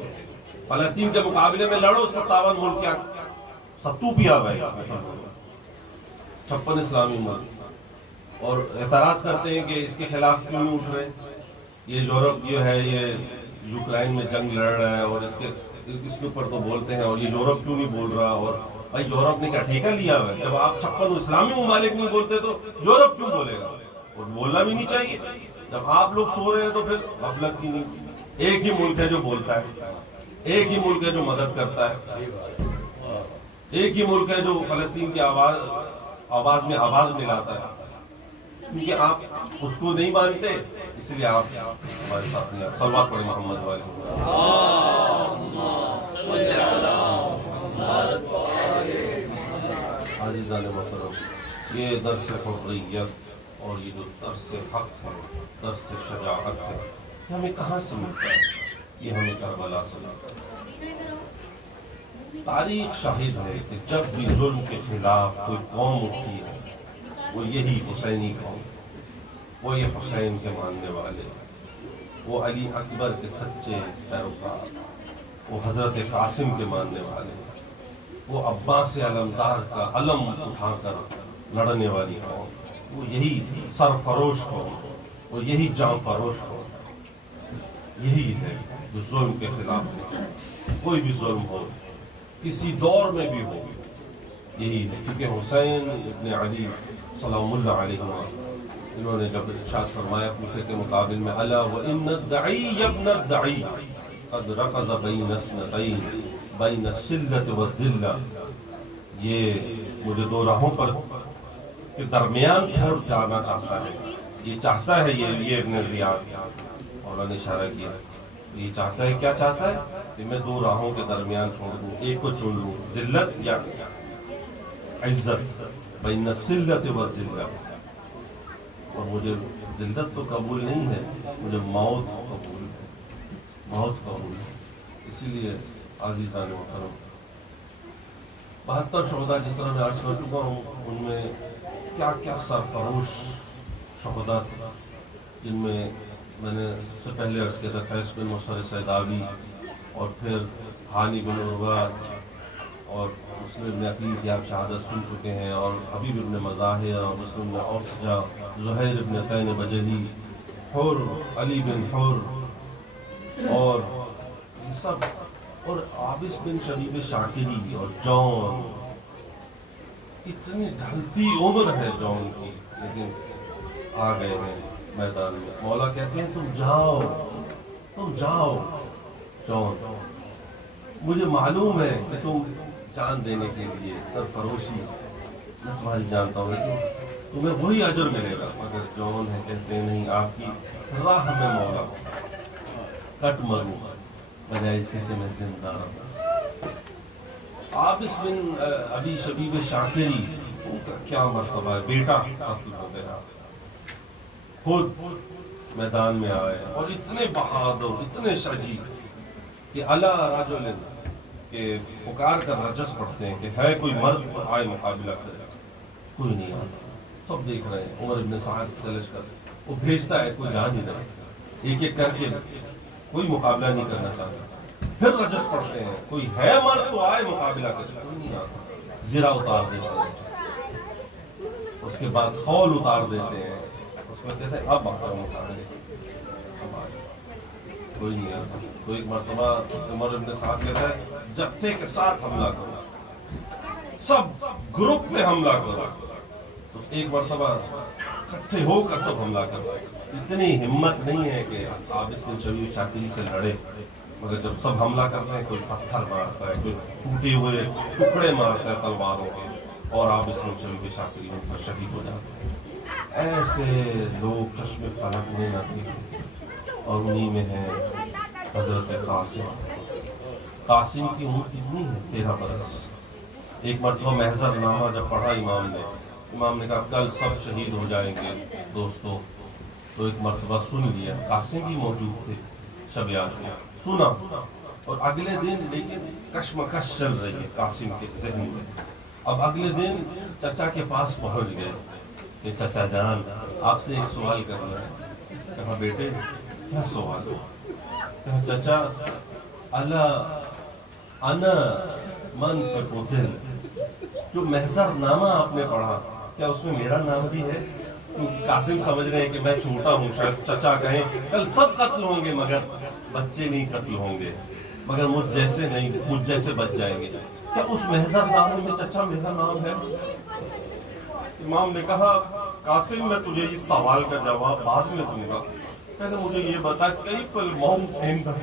فلسطین کے مقابلے میں لڑو، 57 ملک کیا ستو پیا ہوا ہے، 56 اسلامی ملک، اور اعتراض کرتے ہیں کہ اس کے خلاف کیوں نہیں اٹھ رہے؟ یہ یورپ یہ ہے، یہ یوکرائن میں جنگ لڑ رہا ہے اور اس کے اوپر تو بولتے ہیں، اور یہ یورپ کیوں نہیں بول رہا؟ اور بھائی یورپ نے کیا ٹھیکہ لیا ہوا ہے؟ جب آپ 56 اسلامی ممالک نہیں بولتے تو یورپ کیوں بولے گا؟ اور بولنا بھی نہیں چاہیے. جب آپ لوگ سو رہے ہیں تو پھر غفلت کی نہیں. ایک ہی ملک ہے جو بولتا ہے, ایک ہی ملک ہے جو مدد کرتا ہے, ایک ہی ملک ہے جو فلسطین کی آواز میں آواز ملاتا ہے. کیونکہ آپ اس کو نہیں مانتے اس لیے آپ ہمارے ساتھ نہیں. صلوات پڑھیں محمد والے. عزیزان محترم, یہ درس حریت اور یہ جو درس حق ہے, درس شجاعت ہے, یہ ہمیں کہاں سے ملتا ہے؟ یہ ہمیں کربلا سے ملتا ہے. تاریخ شاہد ہے کہ جب بھی ظلم کے خلاف کوئی قوم اٹھی ہے وہ یہی حسینی قوم, وہ یہ حسین کے ماننے والے, وہ علی اکبر کے سچے پیروکار, وہ حضرت قاسم کے ماننے والے, وہ عباس علمدار کا علم اٹھا کر لڑنے والی قوم, وہ یہی سرفروش قوم, وہ یہی جان فروش قوم, یہی ہے جو ظلم کے خلاف ہے. کوئی بھی ظلم ہو, کسی دور میں بھی ہو, یہی ہے. کیونکہ حسین ابن علی سلام اللہ علیہ انہوں نے جب ارشاد فرمایا کوفے کے مقابل میں, الا وان الدعی ابن الدعی قد رکض بین اثنتین بین السلۃ والذلہ, یہ مجھے دو راہوں پر کے درمیان چھوڑ جانا چاہتا ہے. یہ چاہتا ہے, یہ ابن زیاد مولانا نے اشارہ کیا, یہ چاہتا ہے, کیا چاہتا ہے کہ میں دو راہوں کے درمیان چھوڑ دوں, ایک کو چن لوں, ذلت یا عزت, بین السلۃ والذلہ. اور مجھے ذلت تو قبول نہیں ہے, مجھے موت قبول, موت قبول. اسی لیے عزیزان محترم 72 شہداء جس طرح میں عرض کر چکا ہوں, ان میں کیا کیا سرفروش شہداء تھے, جن میں نے سب سے پہلے عرض کیا تھا قیس بن مصر سیداوی, اور پھر ہانی بن عروہ, اور مسلم بن عقیل کی آپ شہادت سن چکے ہیں, اور حبیب ابن مظاہر, اور مسلم بن اوسجہ, زہیر ابن قین بجلی, حر, علی بن حر, اور یہ سب, اور عابس بن شبیب شاکری, اور جون. اتنی ڈھلتی عمر ہے جون کی, لیکن آ گئے ہیں میدان میں. مولا کہتے ہیں تم جاؤ, تم جاؤ جون, مجھے معلوم ہے کہ تم جان دینے کے لیے سرفروشی, میں تمہاری جانتا ہوں, لیکن تمہیں وہی اجر ملے گا. مگر جون ہے کہتے ہیں نہیں, آپ کی راہ میں مولا کٹ مروں بجائے سے کہ میں زندہ رہوں. عابس بن ابی شبیب شاکری, ان کا کیا مرتبہ ہے, بیٹا قتل ہو گیا, خود میدان میں آئے, اور اتنے بہادر, اتنے شجی کہ الا رجل کہ پکار کر رجس پڑھتے ہیں کہ ہے کوئی مرد تو آئے مقابلہ کرے. کوئی نہیں آتا, سب دیکھ رہے ہیں. عمر ابن سعد کا لشکر وہ بھیجتا ہے, کوئی جان نہیں رہا, ایک ایک کر کے, کوئی مقابلہ نہیں کرنا چاہتا. پھر رجس پڑھتے ہیں, کوئی ہے مرد تو آئے مقابلہ کرے. کوئی نہیں آتا, زرہ اتار دیتے ہیں, اس کے بعد خول اتار دیتے ہیں, اس کو کہتے ہیں اب آتا مقابلے, کوئی نہیں آتا. تو ایک مرتبہ عمر ابن سعد کہتا ہے جتھے کے ساتھ حملہ کرو, سب گروپ میں حملہ کرو. تو ایک مرتبہ اکٹھے ہو کر سب حملہ کرو. اتنی ہمت نہیں ہے کہ عابس بن شبیب شاکری سے لڑے, مگر جب سب حملہ کرتے ہیں کوئی پتھر مارتا ہے, کوئی ٹوٹے ہوئے ٹکڑے مارتا ہے تلواروں کے, اور عابس بن شبیب شاکری ان پر شہید ہو جاتے ہیں. ایسے لوگ چشم فلک میں نہ دیکھیں, اور انہی میں ہے حضرت قاسم. قاسم کی عمر کتنی ہے, 13 برس. ایک مرتبہ محضر نامہ جب پڑھا امام نے کہا کل سب شہید ہو جائیں گے دوستو. تو ایک مرتبہ سن لیا, قاسم بھی موجود تھے شب یاد میں, سنا, اور اگلے دن لیکن کشمکش چل رہی ہے قاسم کے ذہن میں. اب اگلے دن چچا کے پاس پہنچ گئے کہ چچا جان آپ سے ایک سوال کرنا ہے. کہا بیٹے کیا سوال؟ کہا چچا اللہ انا من فقتل, جو محضر نامہ آپ نے پڑھا کیا اس میں میرا نام بھی ہے؟ قاسم سمجھ رہے ہیں کہ میں چھوٹا ہوں, شاید چچا کہیں کل سب قتل ہوں گے مگر بچے نہیں قتل ہوں گے, مگر مجھ جیسے نہیں, مجھ جیسے بچ جائیں گے. کیا اس محضر نامے میں چچا میرا نام ہے؟ امام نے کہا قاسم میں تجھے اس سوال کا جواب بعد میں دوں گا، پہلے مجھے یہ بتا کیف الموت عندک،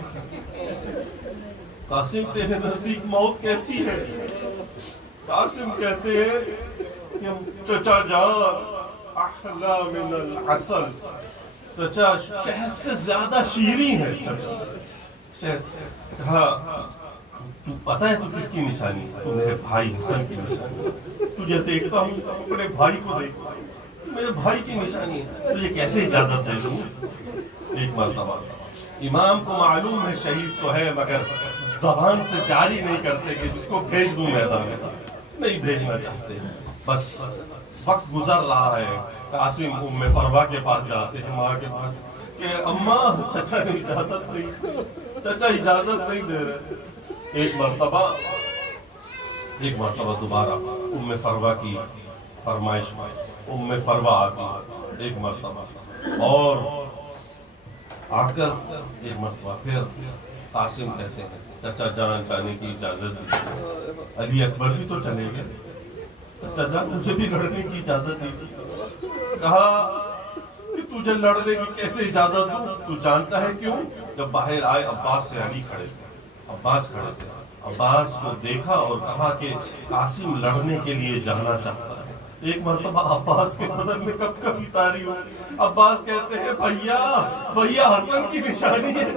قاسم تیرے نزدیک موت کیسی ہے؟ قاسم کہتے ہیں کہ چچا جان احلا من العسل، چچا شہد سے زیادہ شیریں ہے چچا شہد۔ کہا تو پتہ ہے تو کس کی نشانی ہے؟ تو میرے بھائی حسن کی نشانی ہے، تجھے دیکھتا ہوں اپنے بھائی کو دیکھتا ہوں، میرے بھائی کی نشانی ہے، تجھے کیسے اجازت دے دوں؟ ایک مرتبہ امام کو معلوم ہے شہید تو ہے، مگر زبان سے جاری نہیں کرتے کہ جس کو بھیج دوں میدان میں، نہیں بھیجنا چاہتے، بس وقت گزر رہا ہے۔ قاسم ام فروا کے پاس جاتے ہیں، ماں کے پاس، کہ اماں چچا نے اجازت نہیں، چچا اجازت نہیں دے رہے۔ ایک مرتبہ دوبارہ ام فروا کی فرمائش پر ام فروا آتی ایک مرتبہ، اور آ کر ایک مرتبہ پھر قاسم کہتے ہیں چچا جان جانے کی اجازت دی، علی اکبر بھی تو چلے گئے، چچا جان مجھے بھی لڑنے کی اجازت دی۔ کہا کہ تجھے لڑنے کی کیسے اجازت دوں؟ تو جانتا ہے کیوں؟ جب باہر آئے عباس سے علی کھڑے تھے، عباس کھڑے تھے، عباس کو دیکھا اور کہا کہ قاسم لڑنے کے لیے جانا چاہتا ہے۔ ایک مرتبہ عباس کے بدن میں کب کبھی تاری ہو، عباس کہتے ہیں بھیا حسن کی نشانی ہے،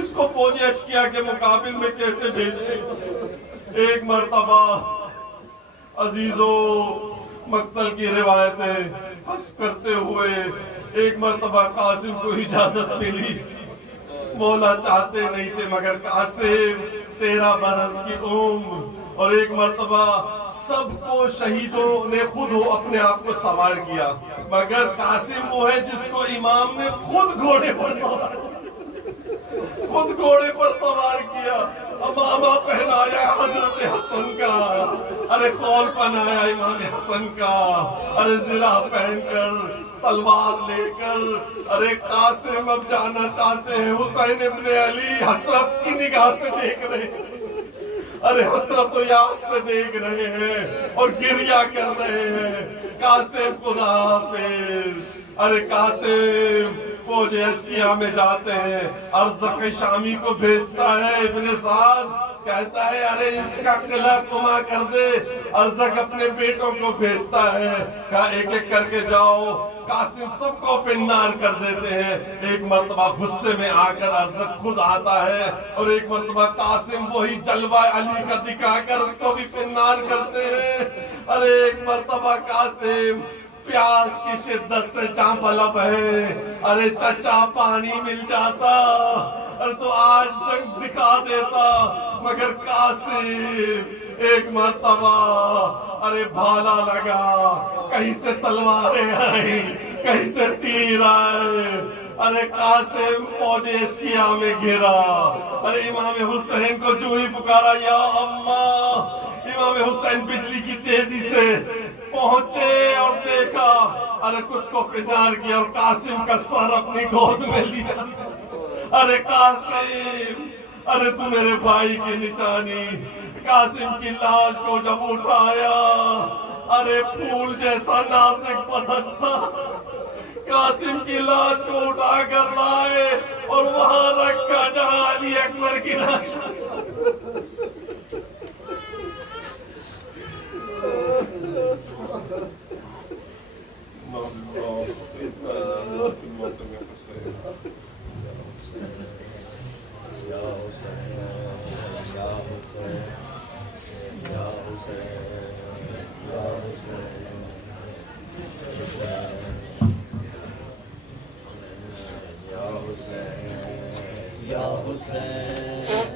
اس کو فوج اشکیا کے مقابل میں کیسے بھیجیں؟ ایک مرتبہ عزیزو مقتل کی روایتیں حسب کرتے ہوئے ایک مرتبہ قاسم کو اجازت ملی، مولا چاہتے نہیں تھے مگر قاسم 13 برس کی عمر، اور ایک مرتبہ سب کو شہیدوں نے خود اپنے آپ کو سوار کیا، مگر قاسم وہ ہے جس کو امام نے خود گھوڑے پر سوار کیا، امامہ پہنایا حضرت حسن کا، ارے خول پہنایا امام حسن کا، ارے زرہ پہن کر تلوار لے کر، ارے قاسم اب جانا چاہتے ہیں، حسین ابن علی حسرت کی نگاہ سے دیکھ رہے ہیں، ارے حسرت و یاد سے دیکھ رہے ہیں اور گریہ کر رہے ہیں، قاسم خدا حافظ، ارے قاسم فوج اشکیا میں جاتے ہیں، ارزق شامی کو بھیجتا ہے، ابن سعد کہتا ہے ارے اس کا قلعہ کما کر دے، ارزق اپنے بیٹوں کو بھیجتا ہے، کہا ایک ایک کر کے جاؤ، قاسم سب کو فنار کر دیتے ہیں۔ ایک مرتبہ غصے میں آ کر ارزق خود آتا ہے، اور ایک مرتبہ قاسم وہی جلوہ علی کا دکھا کر اس کو بھی فنار کرتے ہیں۔ ارے ایک مرتبہ قاسم پیاس کی شدت سے چانپ لب ہے، ارے چچا پانی مل جاتا، ارے تو آج جنگ دکھا دیتا، مگر قاسم ایک مرتبہ ارے بھالا لگا، کہیں سے تلواریں آئیں، کہیں سے تیر آئے، ارے قاسم فوج اشکیا میں گھرا، ارے امام حسین کو جو ہی پکارا یا اللہ، امام حسین بجلی کی تیزی سے پہنچے اور دیکھا، ارے کچھ کو فنار کیا اور قاسم کا سر اپنی گود میں لیا۔ ارے قاسم، ارے تو میرے بھائی کی نشانی، قاسم کی لاش کو جب اٹھایا، ارے پھول جیسا نازک بدن تھا، قاسم کی لاش کو اٹھا کر لائے اور وہاں رکھا جہاں علی اکبر کی لاش۔ یا حسین